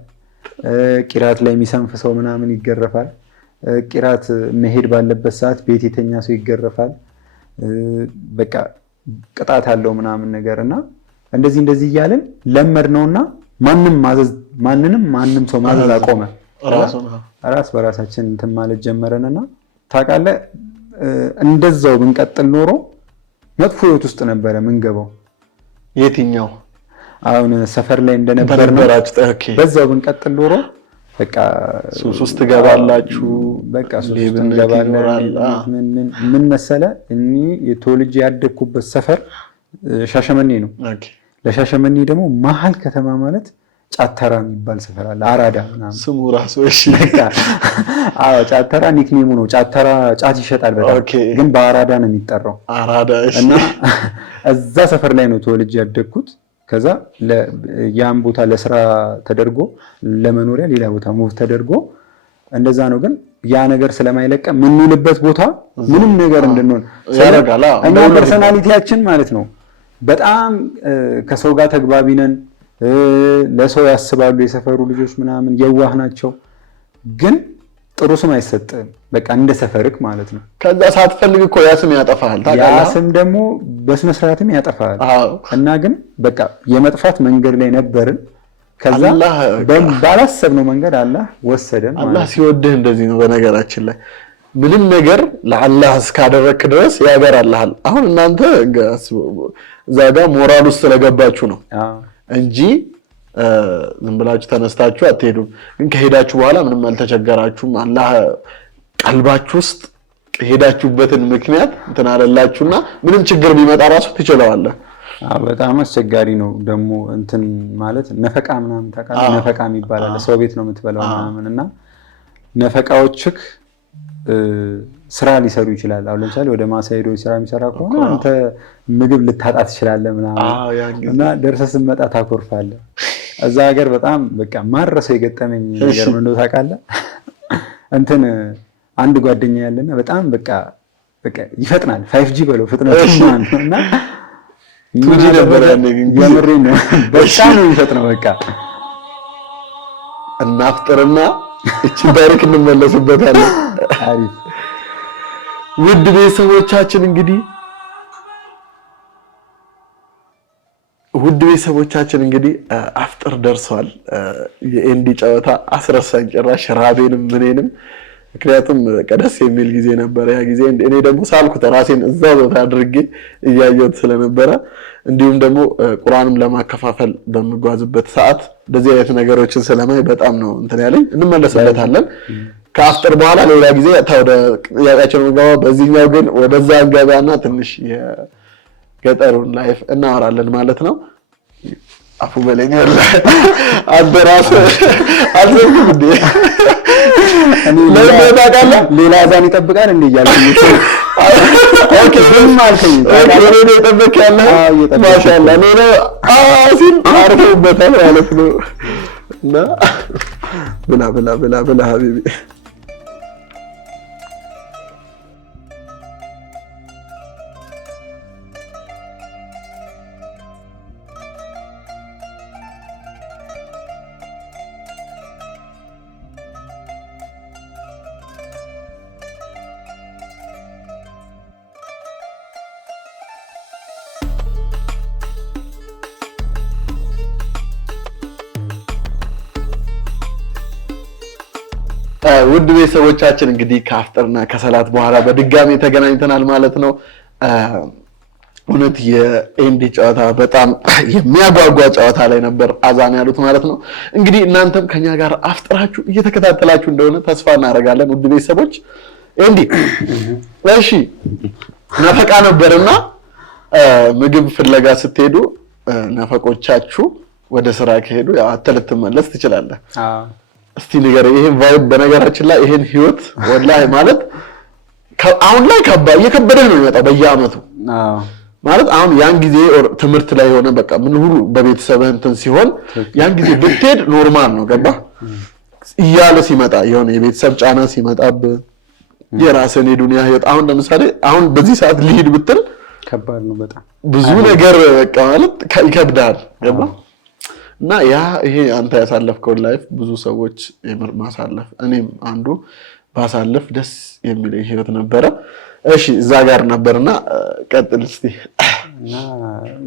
ቂራት ላይ የሚሰንፍ ሰው ምናምን ይገረፋል። ቂራት መሄድ ባለበት ሰዓት ቤት የተኛ ሰው ይገረፋል። በቃ ቅጣት አለው ምናምን ነገርና እንደዚህ እያልን ለመድ ነውና ማንንም ሰው ማዘዝ አቆመ። ራስ በራሳችን እንትን ማለት ጀመረንና ታውቃለህ እንደዛው ብንቀጥል ኖሮ መጥፎ ህይወት ውስጥ ነበረ ምንገባው። የትኛው አሁን ሰፈር ላይ እንደነበር ነው በዛው ብንቀጥል ኖሮ በቃ ሱስ ትገባላችሁ። በቃ ሱስ ትገባላችሁ። ምን መሰለህ እኔ የተወልጄ ያደግኩበት ሰፈር ሻሸመኔ ነው። ለሻሸመኔ ደግሞ መሀል ከተማ ማለት ጫተራ የሚባል ሰፈር አለ። አራዳ ምናምን ስሙ ራሱ እሺ በቃ አዎ ጫተራ ኒክኔሙ ነው። ጫተራ ጫት ይሸጣል በጣም ግን በአራዳ ነው የሚጠራው። አራዳ እሺ። እና እዛ ሰፈር ላይ ነው ተወልጄ ያደግኩት። ከዛ ያን ቦታ ለስራ ተደርጎ ለመኖሪያ ሌላ ቦታ ሙቭ ተደርጎ እንደዛ ነው። ግን ያ ነገር ስለማይለቀ የምንውልበት ቦታ ምንም ነገር እንድንሆን ያደርጋል። እኛ ፐርሰናሊቲያችን ማለት ነው በጣም ከሰው ጋር ተግባቢ ነን። ለሰው ያስባሉ የሰፈሩ ልጆች ምናምን የዋህ ናቸው። ግን ጥሩ ስም አይሰጥም በቃ እንደ ሰፈርክ ማለት ነው። ከዛ ሳትፈልግ እኮ ያ ስም ያጠፋሃል ታውቃለህ። ያ ስም ደግሞ በስነ ስርዓትም ያጠፋሃል። እና ግን በቃ የመጥፋት መንገድ ላይ ነበርን። ከዛ ባላሰብነው መንገድ አላህ ወሰደን ማለት ነው። አላህ ሲወድህ እንደዚህ ነው። በነገራችን ላይ ምንም ነገር ለአላህ እስካደረክ ድረስ ያገራልሃል። አሁን እናንተ እዛ ጋር ሞራል ውስጥ ስለገባችሁ ነው እንጂ ዝም ብላችሁ ተነስታችሁ አትሄዱም። ግን ከሄዳችሁ በኋላ ምንም አልተቸገራችሁም። አላህ ቀልባችሁ ውስጥ ሄዳችሁበትን ምክንያት እንትን አለላችሁና ምንም ችግር ቢመጣ ራሱ ትችለዋለህ። በጣም አስቸጋሪ ነው ደግሞ እንትን ማለት ነፈቃ ምናምን ታውቃለህ። ነፈቃ ይባላል። ሰው ቤት ነው የምትበላው ምናምን እና ነፈቃዎችክ ስራ ሊሰሩ ይችላል። አሁን ለምሳሌ ወደ ማሳ ሄዶ ስራ የሚሰራ ከሆነ አንተ ምግብ ልታጣ ትችላለህ ምናምን እና ደርሰህ ስትመጣ ታኮርፋለህ። እዛ ሀገር በጣም በቃ ማረሰው የገጠመኝ ነገር ምን እንደው ታውቃለህ እንትን አንድ ጓደኛ ያለና በጣም በቃ ይፈጥናል 5G በለው ፍጥነቱ ማለት ነውና ቱጂ ነበር ያለኝ የምሬን ነው በጣም ነው የሚፈጥነው። በቃ እናፍጥርና እቺ ታሪክ እንመለስበታለን። አሪፍ ውድ ቤተሰቦቻችን እንግዲህ አፍጥር ደርሷል። የኤንዲ ጨዋታ አስረሳኝ ጭራሽ ራቤንም ምኔንም። ምክንያቱም ቀደስ የሚል ጊዜ ነበር ያ ጊዜ። እኔ ደግሞ ሳልኩት ራሴን እዛ ቦታ አድርጌ እያየሁት ስለነበረ እንዲሁም ደግሞ ቁርአንም ለማከፋፈል በመጓዝበት ሰዓት እንደዚህ አይነት ነገሮችን ስለማይ በጣም ነው እንትን ያለኝ። እንመለስበታለን ከአፍጥር በኋላ ሌላ ጊዜ ወደ ያያቸው ነው። በዚህኛው ግን ወደዛ እንገባና ትንሽ የገጠሩን ላይፍ እናወራለን ማለት ነው። አፉ በለኝ ወላ አንተ ራስህ አልዘምም እንዴ እኔ ሌላ አዛን ይጠብቃል እንዴ እያልኩኝ ኦኬ ዝም አልከኝ እኔ እየጠበቅ ያለህ ማሻአላ ሌላ ሲል አርፈውበታል ማለት ነው እና ብላ ሀቢቢ ውድ ቤተሰቦቻችን እንግዲህ ከአፍጥርና ከሰላት በኋላ በድጋሚ ተገናኝተናል ማለት ነው። እውነት የኤንዲ ጨዋታ በጣም የሚያጓጓ ጨዋታ ላይ ነበር አዛን ያሉት ማለት ነው። እንግዲህ እናንተም ከኛ ጋር አፍጥራችሁ እየተከታተላችሁ እንደሆነ ተስፋ እናደርጋለን። ውድ ቤተሰቦች ኤንዲ እሺ ነፈቃ ነበርና ምግብ ፍለጋ ስትሄዱ ነፈቆቻችሁ ወደ ስራ ከሄዱ ያው አትልትመለስ ትችላለህ። እስቲ ንገረኝ ይሄን ቫይብ በነገራችን ላይ ይሄን ህይወት ወላሂ ማለት አሁን ላይ እየከበደ ነው የሚመጣው በየአመቱ ማለት አሁን ያን ጊዜ ትምህርት ላይ ሆነ በቃ ምን ሁሉ በቤተሰብህ እንትን ሲሆን ያን ጊዜ ብትሄድ ኖርማል ነው ገባ እያለ ሲመጣ የሆነ የቤተሰብ ጫና ሲመጣብህ የራስህን የዱንያ ህይወት አሁን ለምሳሌ አሁን በዚህ ሰዓት ልሂድ ብትል ከባድ ነው በጣም ብዙ ነገር በቃ ማለት ይከብዳል ገባ እና ይሄ አንተ ያሳለፍከው ላይፍ ብዙ ሰዎች የምር ማሳለፍ እኔም አንዱ ባሳለፍ ደስ የሚል ህይወት ነበረ። እሺ እዛ ጋር ነበርና ቀጥል እስቲ። እና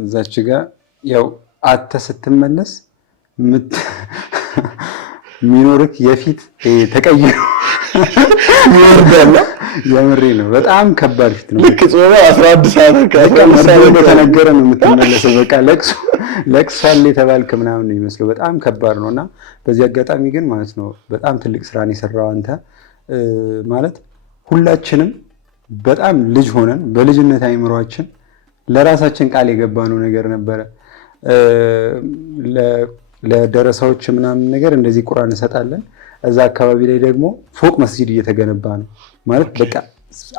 እዛች ጋር ያው አተ ስትመለስ ሚኖርክ የፊት ተቀይሮ ይወርዳል። የምሬ ነው በጣም ከባድ ፊት ነው። ልክ ጾም 11 ሰዓት ተነገረ ነው የምትመለሰው። በቃ ለቅሶ አለ የተባልክ ምናምን ነው የሚመስለው። በጣም ከባድ ነውና በዚህ አጋጣሚ ግን ማለት ነው በጣም ትልቅ ስራ ነው የሰራው አንተ ማለት ሁላችንም በጣም ልጅ ሆነን በልጅነት አይምሮአችን ለራሳችን ቃል የገባነው ነገር ነበረ። ለደረሳዎች ምናምን ነገር እንደዚህ ቁርአን እንሰጣለን። እዛ አካባቢ ላይ ደግሞ ፎቅ መስጂድ እየተገነባ ነው ማለት በቃ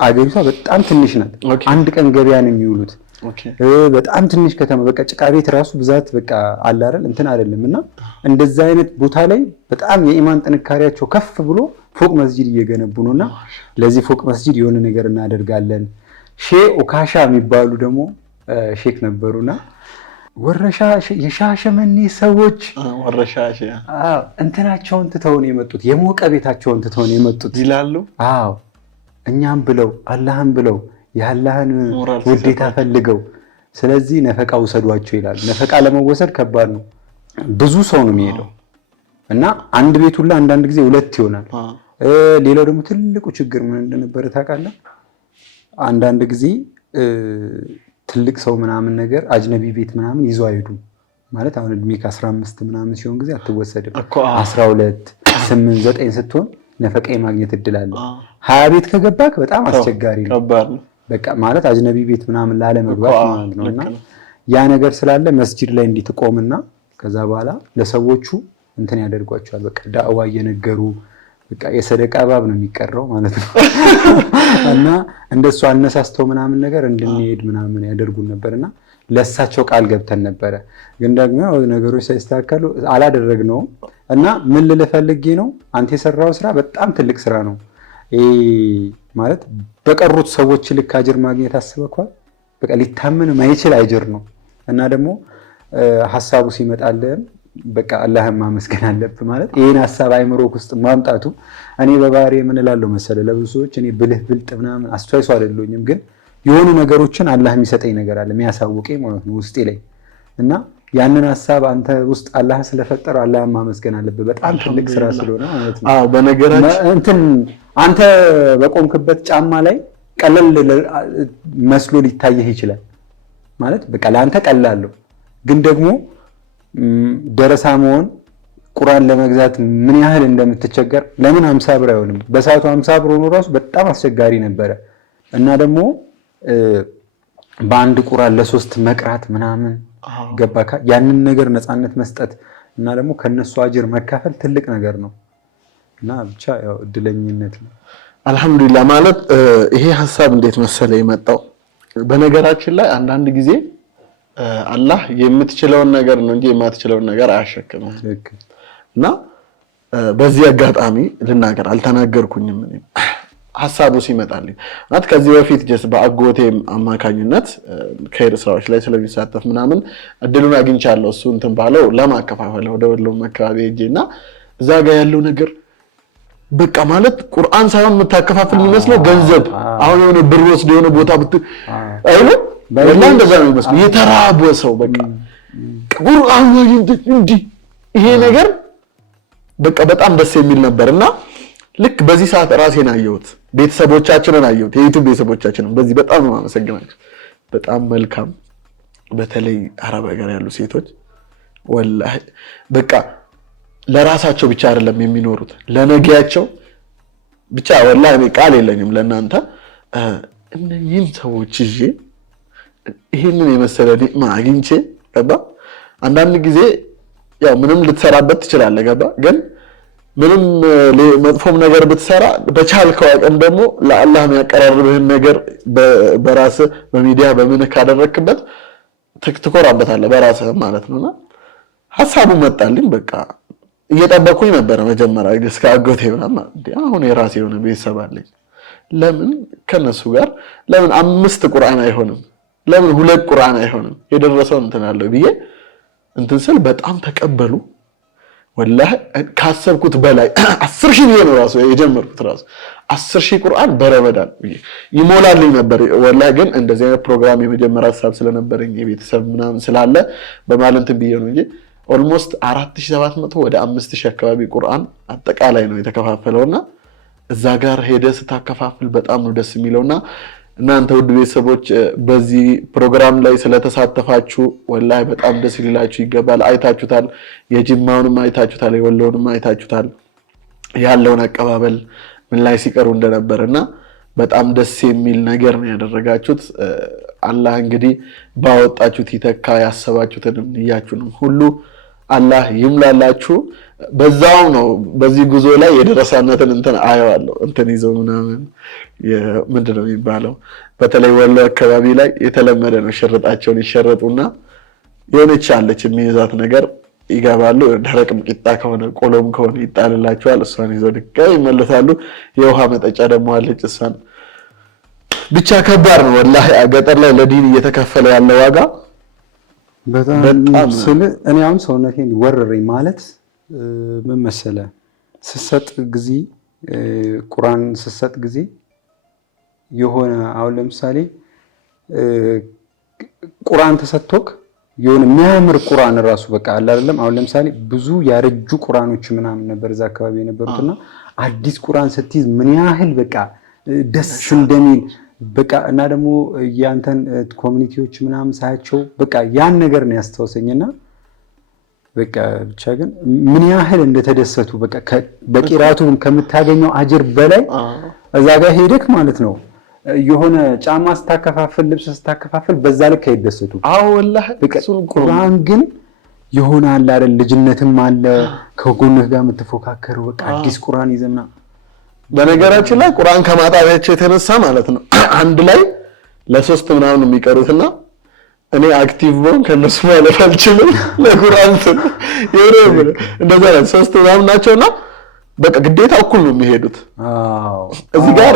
አገሪቷ በጣም ትንሽ ናት። አንድ ቀን ገበያ ነው የሚውሉት። በጣም ትንሽ ከተማ በቃ ጭቃ ቤት ራሱ ብዛት በቃ አለ አይደል እንትን አይደለምና እንደዛ አይነት ቦታ ላይ በጣም የኢማን ጥንካሬያቸው ከፍ ብሎ ፎቅ መስጂድ እየገነቡ ነውና ለዚህ ፎቅ መስጂድ የሆነ ነገር እናደርጋለን። ሼህ ኡካሻ የሚባሉ ደግሞ ሼክ ነበሩና የሻሸመኔ ሰዎች እንትናቸውን ትተው ነው የመጡት። የሞቀ ቤታቸውን ትተው ነው የመጡት ይላሉ። አዎ እኛም ብለው አላህን ብለው የአላህን ውዴታ ፈልገው ስለዚህ ነፈቃ ውሰዷቸው ይላል። ነፈቃ ለመወሰድ ከባድ ነው። ብዙ ሰው ነው የሚሄደው እና አንድ ቤት ሁላ አንዳንድ ጊዜ ሁለት ይሆናል። ሌላው ደግሞ ትልቁ ችግር ምን እንደነበረ ታውቃለህ? አንዳንድ ጊዜ ትልቅ ሰው ምናምን ነገር አጅነቢ ቤት ምናምን ይዞ አይሄዱም ማለት አሁን እድሜ ከ15 ምናምን ሲሆን ጊዜ አትወሰድም። 12 8 9 ስትሆን ነፈቃ የማግኘት እድል አለ። 20 ቤት ከገባክ በጣም አስቸጋሪ ነው። በቃ ማለት አጅነቢ ቤት ምናምን ላለ መግባት ማለት ነውና ያ ነገር ስላለ መስጂድ ላይ እንዲትቆምና ከዛ በኋላ ለሰዎቹ እንትን ያደርጓቸዋል። በቃ ዳዕዋ እየነገሩ በቃ የሰደቃ ባብ ነው የሚቀረው ማለት ነው። እና እንደሱ አነሳስተው ምናምን ነገር እንድንሄድ ምናምን ያደርጉን ነበርና ለሳቸው ቃል ገብተን ነበረ። ግን ደግሞ ነገሮች ሳይስተካከሉ አላደረግነውም። እና ምን ልፈልጌ ነው አንተ የሰራው ስራ በጣም ትልቅ ስራ ነው። ማለት በቀሩት ሰዎች ልክ አጅር ማግኘት አስበኳል። በቃ ሊታመን ማይችል አጅር ነው። እና ደግሞ ሐሳቡ ሲመጣልህም በቃ አላህን ማመስገን አለብህ። ማለት ይሄን ሐሳብ አይምሮክ ውስጥ ማምጣቱ እኔ በባህሪ ምን እላለሁ መሰለህ ለብዙ ሰዎች እኔ ብልህ ብልጥ ምናምን አስተዋይ ሰው አይደለሁኝም። ግን የሆኑ ነገሮችን አላህ የሚሰጠኝ ነገር አለ የሚያሳውቀኝ ማለት ነው ውስጤ ላይ እና ያንን ሐሳብ አንተ ውስጥ አላህ ስለፈጠረው አላህን ማመስገን አለብህ። በጣም ትልቅ ስራ ስለሆነ ማለት ነው። አዎ በነገራችን እንትን አንተ በቆምክበት ጫማ ላይ ቀለል መስሎ ሊታየህ ይችላል። ማለት በቃ ለአንተ ቀላል ነው። ግን ደግሞ ደረሳ መሆን ቁርአን ለመግዛት ምን ያህል እንደምትቸገር ለምን 50 ብር አይሆንም? በሰዓቱ 50 ብር ሆኖ ራሱ በጣም አስቸጋሪ ነበረ። እና ደግሞ በአንድ ቁርአን ለሶስት መቅራት ምናምን ገባካ ያንን ነገር ነፃነት መስጠት እና ደግሞ ከነሱ አጅር መካፈል ትልቅ ነገር ነው እና ብቻ ያው እድለኝነት ነው አልহামዱሊላህ ማለት ይሄ ሐሳብ እንዴት መሰለ የመጣው በነገራችን ላይ አንዳንድ ጊዜ አላህ የምትችለውን ነገር ነው እንጂ የማትችለውን ነገር አያሸክምም እና በዚህ አጋጣሚ ልናገር አልተናገርኩኝም እኔ ሐሳቡ ሲመጣልኝ ማለት ከዚህ በፊት ጀስ በአጎቴም አማካኝነት ከሄድ ስራዎች ላይ ስለሚሳተፍ ምናምን እድሉን አግኝቻለሁ እሱ እንትን ባለው ለማከፋፈል ወደ ወሎ መካባቢ ሄጄና እዛ ጋር ያለው ነገር በቃ ማለት ቁርአን ሳይሆን የምታከፋፍል የሚመስለው ገንዘብ አሁን የሆነ ብር ወስዶ የሆነ ቦታ አይደል በላ እንደዛ ነው የሚመስለው የተራበ ሰው በቃ ቁርአን እንዲ ይሄ ነገር በቃ በጣም ደስ የሚል ነበርና ልክ በዚህ ሰዓት ራሴን አየሁት ቤተሰቦቻችንን አየሁት የዩቲዩብ ቤተሰቦቻችንን በዚህ በጣም ነው ማመሰግናችሁ በጣም መልካም በተለይ አረብ ሀገር ያሉ ሴቶች ወላሂ በቃ ለራሳቸው ብቻ አይደለም የሚኖሩት ለነገያቸው ብቻ ወላሂ እኔ ቃል የለኝም ለእናንተ እነኚህን ሰዎች ይዤ ይሄንን የመሰለ ኒዕማ አግኝቼ ገባ አንዳንድ ጊዜ ያው ምንም ልትሰራበት ትችላለህ ገባ ግን ምንም መጥፎም ነገር ብትሰራ በቻልከው አቅም ደግሞ ለአላህ የሚያቀራርብህን ነገር በራስ በሚዲያ በምን ካደረክበት ትኮራበታለህ በራስህ ማለት ነውና ሐሳቡ መጣልኝ በቃ እየጠበቁኝ ነበር መጀመሪያ እስከ አጎቴ ምናምን አሁን የራሴ የሆነ ቤተሰብ አለኝ ለምን ከነሱ ጋር ለምን 5 ቁርአን አይሆንም ለምን 2 ቁርአን አይሆንም የደረሰው እንትን አለው ብዬ እንትን ስል በጣም ተቀበሉ ወላሂ ካሰብኩት በላይ 10000 ብዬ ነው ራሱ የጀመርኩት ራሱ 10000 ቁርአን በረመዳን ይሞላልኝ ነበር ወላሂ ግን እንደዚህ አይነት ፕሮግራም የመጀመሪያ ሐሳብ ስለነበረኝ የቤተሰብ ምናምን ስላለ በማለንት ብዬ ነው እንጂ ኦልሞስት 4700 ወደ 5000 አካባቢ ቁርአን አጠቃላይ ነው የተከፋፈለውና እዛ ጋር ሄደ ስታከፋፍል በጣም ነው ደስ የሚለውና እናንተ ውድ ቤተሰቦች በዚህ ፕሮግራም ላይ ስለተሳተፋችሁ ወላሂ በጣም ደስ ይላችሁ ይገባል አይታችሁታል የጅማውንም አይታችሁታል የወሎውንም አይታችሁታል ያለውን አቀባበል ምን ላይ ሲቀሩ እንደነበርና በጣም ደስ የሚል ነገር ነው ያደረጋችሁት አላህ እንግዲህ ባወጣችሁት ይተካ ያሰባችሁትን ንያችሁንም ሁሉ አላህ ይምላላችሁ በዛው ነው በዚህ ጉዞ ላይ የደረሳነትን እንትን አያዋለሁ እንትን ይዘው ምናምን ምንድነው የሚባለው በተለይ ወሎ አካባቢ ላይ የተለመደ ነው ሽርጣቸውን ይሸረጡና የሆነች አለች የሚይዛት ነገር ይገባሉ ደረቅም ቂጣ ከሆነ ቆሎም ከሆነ ይጣልላቸዋል እሷን ይዘው ድጋሚ ይመለሳሉ የውሃ መጠጫ ደግሞ አለች እሷን ብቻ ከባድ ነው ወላሂ ገጠር ላይ ለዲን እየተከፈለ ያለ ዋጋ በጣም እኔ አሁን ሰውነቴን ወረረኝ ማለት ምን መሰለ ስሰጥ ጊዜ ቁርአን ስሰጥ ጊዜ የሆነ አሁን ለምሳሌ ቁርአን ተሰጥቶክ የሆነ የሚያምር ቁርአን ራሱ በቃ አለ አይደለም አሁን ለምሳሌ ብዙ ያረጁ ቁርአኖች ምናምን ነበር እዛ አካባቢ የነበሩትና አዲስ ቁርአን ስትይዝ ምን ያህል በቃ ደስ እንደሚል በቃ እና ደግሞ ያንተን ኮሚኒቲዎች ምናምን ሳያቸው በቃ ያን ነገር ነው ያስተዋሰኝና በቃ ብቻ ግን ምን ያህል እንደተደሰቱ በቃ በቂራቱ ከምታገኘው አጅር በላይ እዛ ጋር ሄደክ ማለት ነው የሆነ ጫማ ስታከፋፍል ልብስ ስታከፋፍል በዛ ልክ አይደሰቱ አዎ ወላሂ ቁርአን ግን የሆነ አለ አይደል ልጅነትም አለ ከጎንህ ጋር የምትፎካከረው በቃ አዲስ ቁርአን ይዘና በነገራችን ላይ ቁርአን ከማጣቢያቸው የተነሳ ማለት ነው አንድ ላይ ለሶስት ምናምን የሚቀሩትና እኔ አክቲቭ ቦን ከነሱ ማለት አልችልም ለቁርአን ይወረብ እንደዛ ነው ሶስት ምናምን ናቸውና በቃ ግዴታ እኩል ነው የሚሄዱት እዚህ ጋር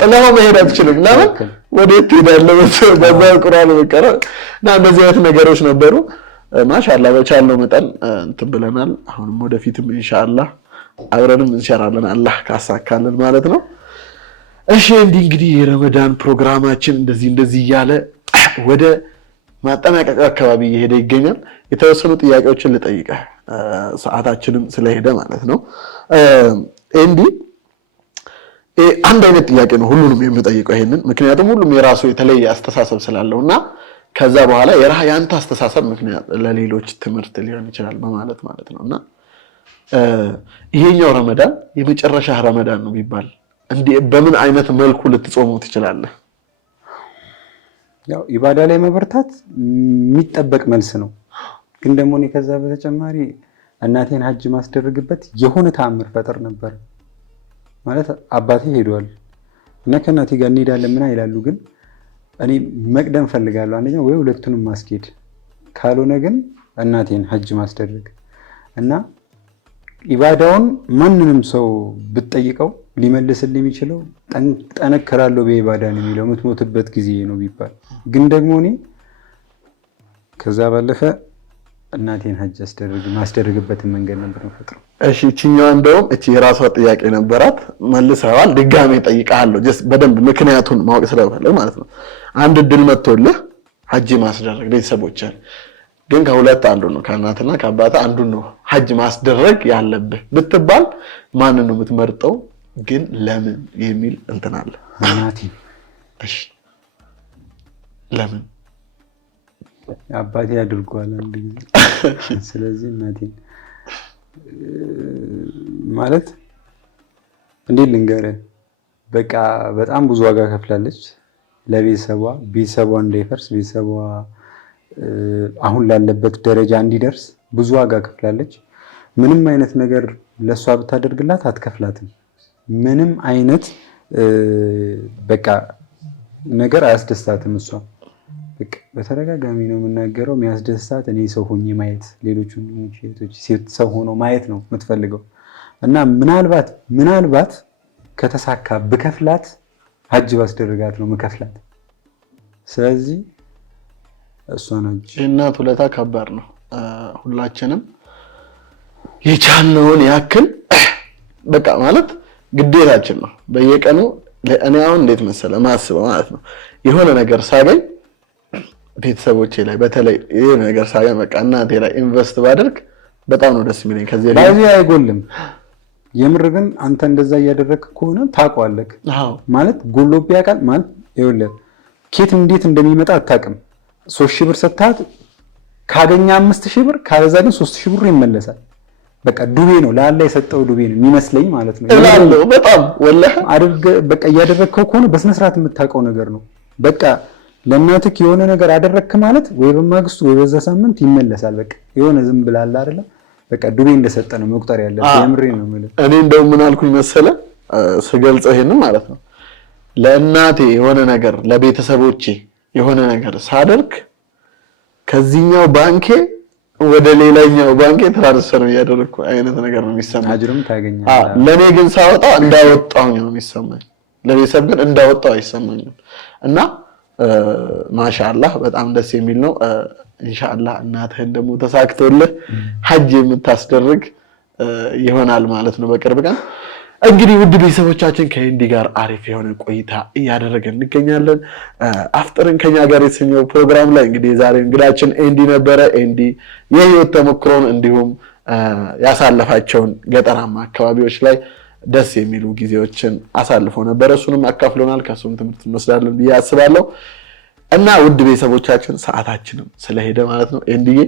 ጥላው መሄድ አትችልም ለምን ወዴት ትሄዳለህ በዛ ቁርአን በቀረ እና እንደዚህ አይነት ነገሮች ነበሩ ማሻአላህ በቻልነው መጠን እንትን ብለናል አሁንም ወደፊትም ኢንሻአላህ አብረንም እንሰራለን አላህ ካሳካልን ማለት ነው እሺ እንግዲህ የረመዳን ፕሮግራማችን እንደዚህ ያለ ወደ ማጠናቀቂያ አካባቢ እየሄደ ይገኛል የተወሰኑ ጥያቄዎችን ልጠይቅህ ሰዓታችንም ስለሄደ ማለት ነው አንድ አይነት ጥያቄ ነው ሁሉንም የምጠይቀው ይሄንን ምክንያቱም ሁሉም የራሱ የተለየ አስተሳሰብ ስላለውና ከዛ በኋላ ያንተ አስተሳሰብ ምክንያት ለሌሎች ትምህርት ሊሆን ይችላል በማለት ማለት ነውና ይሄኛው ረመዳን የመጨረሻ ረመዳን ነው ቢባል እንዴ በምን አይነት መልኩ ልትጾመው ትችላለህ ያው ኢባዳ ላይ መበርታት የሚጠበቅ መልስ ነው። ግን ደግሞ እኔ ከዛ በተጨማሪ እናቴን ሀጅ ማስደረግበት የሆነ ተአምር ፈጠር ነበር ማለት አባቴ ሄዷል እና ከእናቴ ጋር እንሄዳለን ምን ይላሉ። ግን እኔ መቅደም ፈልጋለሁ። አንደኛ ወይ ሁለቱንም ማስኬድ ካልሆነ ግን እናቴን ሀጅ ማስደረግ እና ኢባዳውን ማንንም ሰው ብትጠይቀው ሊመልስልኝ የሚችለው ጠነክራለሁ በኢባዳ ነው የሚለው የምትሞትበት ጊዜ ነው ቢባል። ግን ደግሞ እኔ ከዛ ባለፈ እናቴን ሀጅ ማስደረግበትን መንገድ ነበር የምፈጥረው። እሺ እቺኛዋ እንደውም እቺ የራሷ ጥያቄ ነበራት መልሰዋል። ድጋሜ ጠይቃለሁ ጀስት በደንብ ምክንያቱን ማወቅ ስለፈለግ ማለት ነው። አንድ እድል መጥቶልህ ሀጅ ማስደረግ ቤተሰቦችን ግን ከሁለት አንዱ ነው ከእናትና ከአባታ አንዱ ነው ሀጅ ማስደረግ ያለብህ ብትባል ማንን ነው የምትመርጠው? ግን ለምን የሚል እንትን አለ። እናቴ። እሺ ለምን? አባቴ አድርጓል አንድ ጊዜ። ስለዚህ እናቴ ማለት እንዴት ልንገርህ፣ በቃ በጣም ብዙ ዋጋ ከፍላለች ቤተሰቧ እንዳይፈርስ ቤተሰቧ አሁን ላለበት ደረጃ እንዲደርስ ብዙ ዋጋ ከፍላለች። ምንም አይነት ነገር ለሷ ብታደርግላት አትከፍላትም። ምንም አይነት በቃ ነገር አያስደስታትም። እሷ በቃ በተደጋጋሚ ነው የምናገረው፣ የሚያስደስታት እኔ ሰው ሆኜ ማየት፣ ሌሎቹን ሴቶች ሰው ሆኖ ማየት ነው የምትፈልገው። እና ምናልባት ከተሳካ ብከፍላት ሀጅ ባስደረጋት ነው ምከፍላት። ስለዚህ እሷን ሀጅ የእናት ውለታ ከባድ ነው። ሁላችንም የቻልነውን ያክል በቃ ማለት ግዴታችን ነው። በየቀኑ እኔ አሁን እንዴት መሰለህ ማስበው ማለት ነው የሆነ ነገር ሳገኝ ቤተሰቦቼ ላይ በተለይ የሆነ ነገር ሳገኝ በቃ እናቴ ላይ ኢንቨስት ባደርግ በጣም ነው ደስ የሚለኝ። ከዚህ ላይ አይጎልም። የምር ግን አንተ እንደዛ እያደረግክ ከሆነ ታውቀዋለህ ማለት ጎሎብህ ያውቃል ማለት ይኸውልህ ኬት እንዴት እንደሚመጣ አታውቅም። 3000 ብር ሰጥታት ካገኘ 5000 ብር ካለዛ ግን 3000 ብር ይመለሳል። በቃ ዱቤ ነው ለአላህ የሰጠው ዱቤ ነው የሚመስለኝ ማለት ነው። እላለሁ በጣም ወላሂ በቃ እያደረግከው ከሆነ በስነ ስርዓት የምታውቀው ነገር ነው። በቃ ለእናትህ የሆነ ነገር አደረግክ ማለት ወይ በማግስቱ ወይ በዛ ሳምንት ይመለሳል። በቃ የሆነ ዝም ብላል አይደለ? በቃ ዱቤ እንደሰጠ ነው መቁጠር ያለብህ። የምሬ ነው ማለት እኔ እንደው ምን አልኩኝ መሰለህ ስገልጸው ይሄንን ማለት ነው ለእናቴ የሆነ ነገር ለቤተሰቦቼ የሆነ ነገር ሳደርግ ከዚህኛው ባንኬ ወደ ሌላኛው ባንኬ ትራንስፈር ያደረኩ አይነት ነገር ነው የሚሰማኝ። አጅርም ታገኛለህ። ለኔ ግን ሳወጣ እንዳወጣው ነው የሚሰማኝ። ለቤተሰብ ግን እንዳወጣው አይሰማኝም። እና ማሻአላህ በጣም ደስ የሚል ነው። ኢንሻአላህ እናትህን ደግሞ ተሳክቶልህ ሀጅ የምታስደርግ ይሆናል ማለት ነው በቅርብ ቀን። እንግዲህ ውድ ቤተሰቦቻችን ከኤንዲ ጋር አሪፍ የሆነ ቆይታ እያደረገን እንገኛለን። አፍጥርን ከኛ ጋር የተሰኘው ፕሮግራም ላይ እንግዲህ ዛሬ እንግዳችን ኤንዲ ነበረ። ኤንዲ የህይወት ተሞክሮን እንዲሁም ያሳለፋቸውን ገጠራማ አካባቢዎች ላይ ደስ የሚሉ ጊዜዎችን አሳልፎ ነበር። እሱንም አካፍሎናል። ከሱም ትምህርት እንወስዳለን ብዬ አስባለሁ። እና ውድ ቤተሰቦቻችን ሰዓታችንም ስለሄደ ማለት ነው ኤንዲዬ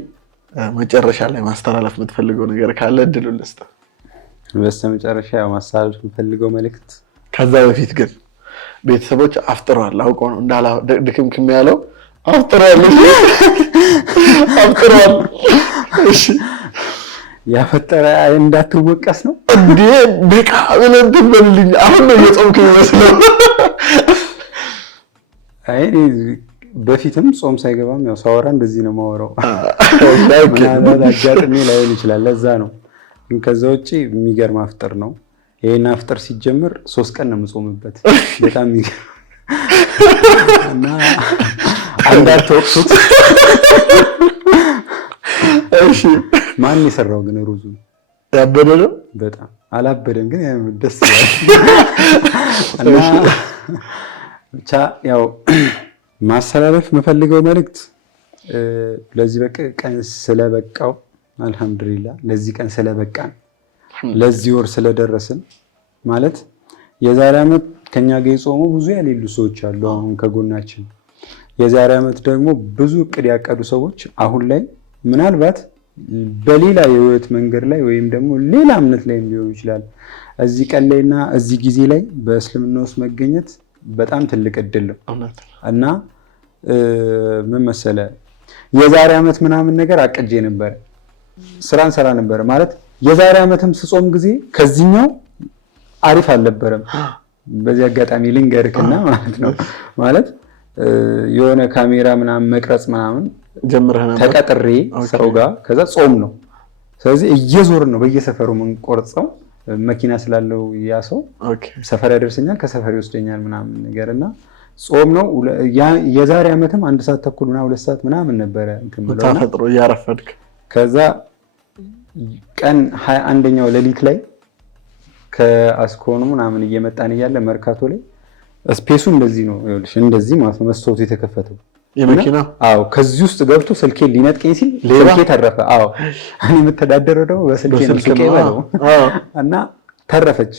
መጨረሻ ላይ ማስተላለፍ የምትፈልገው ነገር ካለ እድሉን ልስጥ። በስተመጨረሻ ያው ማስተላለፍ የምፈልገው መልእክት ከዛ በፊት ግን ቤተሰቦች አፍጥረዋል አውቀው ነው እንዳላ ድክምክም ያለው አፍጥረዋል። እሺ ያፈጠረ እንዳትወቀስ ነው እንዴ? በቃ ብለን ትበልልኝ። አሁን ነው የጾምክ ይመስለው። አይ በፊትም ጾም ሳይገባም ያው ሳወራ እንደዚህ ነው የማወራው። አጋጥሜ ላይሆን ይችላል ለዛ ነው። ከዛ ውጪ የሚገርም አፍጥር ነው። ይሄን አፍጥር ሲጀምር 3 ቀን ነው የምጾምበት። በጣም የሚገርም እና አንዳትወቅሱት። እሺ ማን የሰራው ግን ሩዙ ያበደ ነው? በጣም አላበደም ግን ደስ ይላል። እና ብቻ ያው ማስተላለፍ የምፈልገው መልእክት ለዚህ ቀን ስለበቃው አልহামዱሊላህ ለዚህ ቀን ስለበቃን ለዚህ ወር ስለደረስን ማለት የዛሬ ዓመት ከኛ ጋር የጾሙ ብዙ ያሌሉ ሰዎች አሉ አሁን ከጎናችን። የዛሬ ዓመት ደግሞ ብዙ እቅድ ያቀዱ ሰዎች አሁን ላይ ምናልባት በሌላ የህይወት መንገድ ላይ ወይም ደግሞ ሌላ እምነት ላይ ሊሆን ይችላል እዚህ ቀን ላይና እዚህ ጊዜ ላይ በእስልምና ውስጥ መገኘት በጣም ትልቅ እድል ነው እና ምን መሰለ የዛሬ ዓመት ምናምን ነገር አቅጄ ነበር ስራን ሰራ ነበር ማለት የዛሬ ዓመትም ስጾም ጊዜ ከዚህኛው አሪፍ አልነበረም። በዚህ አጋጣሚ ልንገርክና ማለት ነው ማለት የሆነ ካሜራ ምናምን መቅረጽ ምናምን ጀምረህ ነበር ተቀጥሬ ሰው ጋር ከዛ ጾም ነው። ስለዚህ እየዞርን ነው በየሰፈሩ ምን ቆርጸው መኪና ስላለው ያ ሰው ሰፈር ያደርሰኛል ከሰፈር ይወስደኛል ምናምን ነገርና ጾም ነው። የዛሬ ዓመትም 1 ሰዓት ተኩል እና 2 ሰዓት ምናምን ነበረ እንትን ብለውና ተፈጥሮ ያረፈድክ ከዛ ቀን 21ኛው ሌሊት ላይ ከአስኮኑ ምናምን እየመጣን እያለ መርካቶ ላይ ስፔሱ እንደዚህ ነው ይኸውልሽ እንደዚህ ማለት ነው መስታወቱ የተከፈተው የመኪና አዎ ከዚህ ውስጥ ገብቶ ስልኬን ሊነጥቀኝ ሲል ስልኬ ተረፈ። አዎ እኔ የምተዳደረው ደግሞ በስልኬ ነው ስልኬ ባለው እና ተረፈች።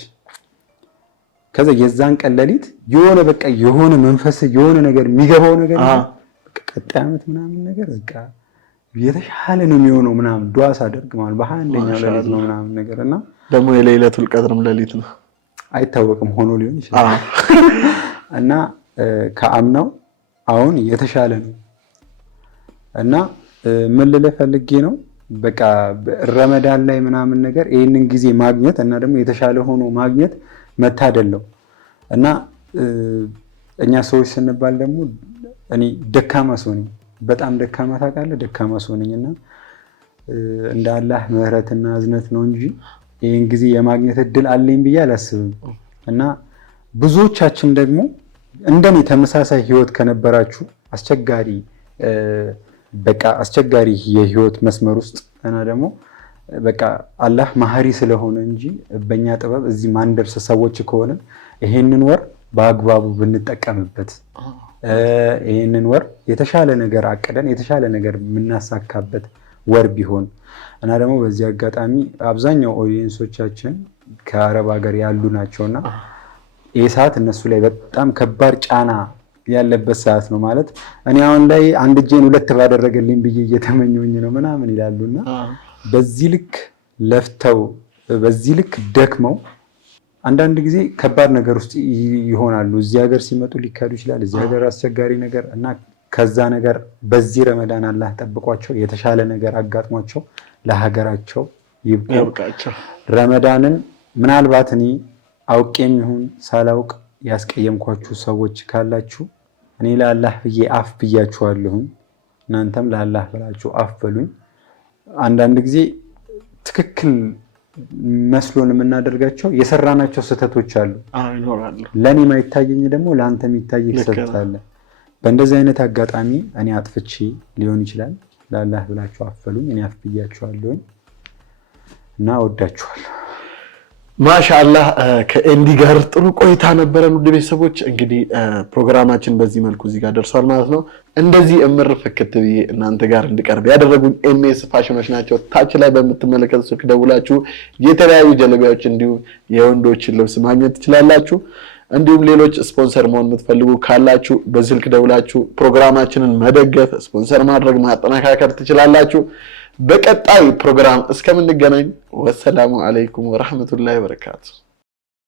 ከዛ የዛን ቀን ሌሊት የሆነ በቃ የሆነ መንፈስ የሆነ ነገር የሚገባው ነገር በቃ ቀጣይ ዓመት ምናምን ነገር በቃ የተሻለ ነው የሚሆነው ምናምን ዱዓ ሳደርግ ማለት በ21ኛው ሌሊት ነው ምናምን ነገርና ደግሞ የለይለቱል ቀድርም ሌሊት ነው አይታወቅም ሆኖ ሊሆን ይችላል እና ከአምናው አሁን የተሻለ ነው እና ምን ልልህ ፈልጌ ነው በቃ ረመዳን ላይ ምናምን ነገር ይሄንን ጊዜ ማግኘት እና ደግሞ የተሻለ ሆኖ ማግኘት መታደል ነው እና እኛ ሰዎች ስንባል ደግሞ እኔ ደካማ ሰው ነኝ በጣም ደካማ ታውቃለህ ደካማ ሰው ነኝና እንደ አላህ ምህረትና እዝነት ነው እንጂ ይሄን ጊዜ የማግኘት እድል አለኝ ብዬ አላስብም እና ብዙዎቻችን ደግሞ እንደኔ ተመሳሳይ ህይወት ከነበራችሁ አስቸጋሪ የህይወት መስመር ውስጥ እና ደግሞ በቃ አላህ ማህሪ ስለሆነ እንጂ በእኛ ጥበብ እዚህ ማንደርስ ሰዎች ከሆነ ይሄንን ወር በአግባቡ ብንጠቀምበት ይሄንን ወር የተሻለ ነገር አቅደን የተሻለ ነገር የምናሳካበት ወር ቢሆን እና ደግሞ በዚህ አጋጣሚ አብዛኛው ኦዲየንሶቻችን ከአረብ ሀገር ያሉ ናቸውና ይህ ሰዓት እነሱ ላይ በጣም ከባድ ጫና ያለበት ሰዓት ነው ማለት እኔ አሁን ላይ አንድ እጄን 2 ባደረገልኝ ብዬ እየተመኘሁኝ ነው ምናምን ይላሉና በዚህ ልክ ለፍተው በዚህ ልክ ደክመው አንዳንድ ጊዜ ከባድ ነገር ውስጥ ይሆናሉ። እዚህ ሀገር ሲመጡ ሊካዱ ይችላል እዚህ ሀገር አስቸጋሪ ነገር እና ከዛ ነገር በዚህ ረመዳን አላህ ጠብቋቸው የተሻለ ነገር አጋጥሟቸው ለሀገራቸው ይብቃቸው። ረመዳንን ምናልባት እኔ አውቄም ይሁን ሳላውቅ ያስቀየምኳችሁ ሰዎች ካላችሁ እኔ ለአላህ ብዬ አፍ ብያችኋለሁ እናንተም ለአላህ ብላችሁ አፍ በሉኝ። አንዳንድ ጊዜ ትክክል መስሎን የምናደርጋቸው የሰራናቸው ስህተቶች አሉ ለኔ ማይታየኝ ደግሞ ለአንተ የሚታይ ስህተት አለ። በእንደዚህ አይነት አጋጣሚ እኔ አጥፍቼ ሊሆን ይችላል ለአላህ ብላችሁ አፍ በሉኝ እኔ አፍ ብያችኋለሁ እና ወዳችኋለሁ። ማሻአላህ ከኤንዲ ጋር ጥሩ ቆይታ ነበረን። ውድ ቤተሰቦች እንግዲህ ፕሮግራማችን በዚህ መልኩ እዚህ ጋር ደርሷል ማለት ነው። እንደዚህ እምር ፍክት ብዬ እናንተ ጋር እንድቀርብ ያደረጉኝ ኤምኤስ ፋሽኖች ናቸው። ታች ላይ በምትመለከቱ ስልክ ደውላችሁ የተለያዩ ጀለቢያዎች እንዲሁም የወንዶችን ልብስ ማግኘት ትችላላችሁ። እንዲሁም ሌሎች ስፖንሰር መሆን የምትፈልጉ ካላችሁ በስልክ ደውላችሁ ፕሮግራማችንን መደገፍ ስፖንሰር ማድረግ ማጠናከር ትችላላችሁ። በቀጣይ ፕሮግራም እስከምንገናኝ ወሰላሙ አለይኩም ወራህመቱላሂ ወበረካቱ።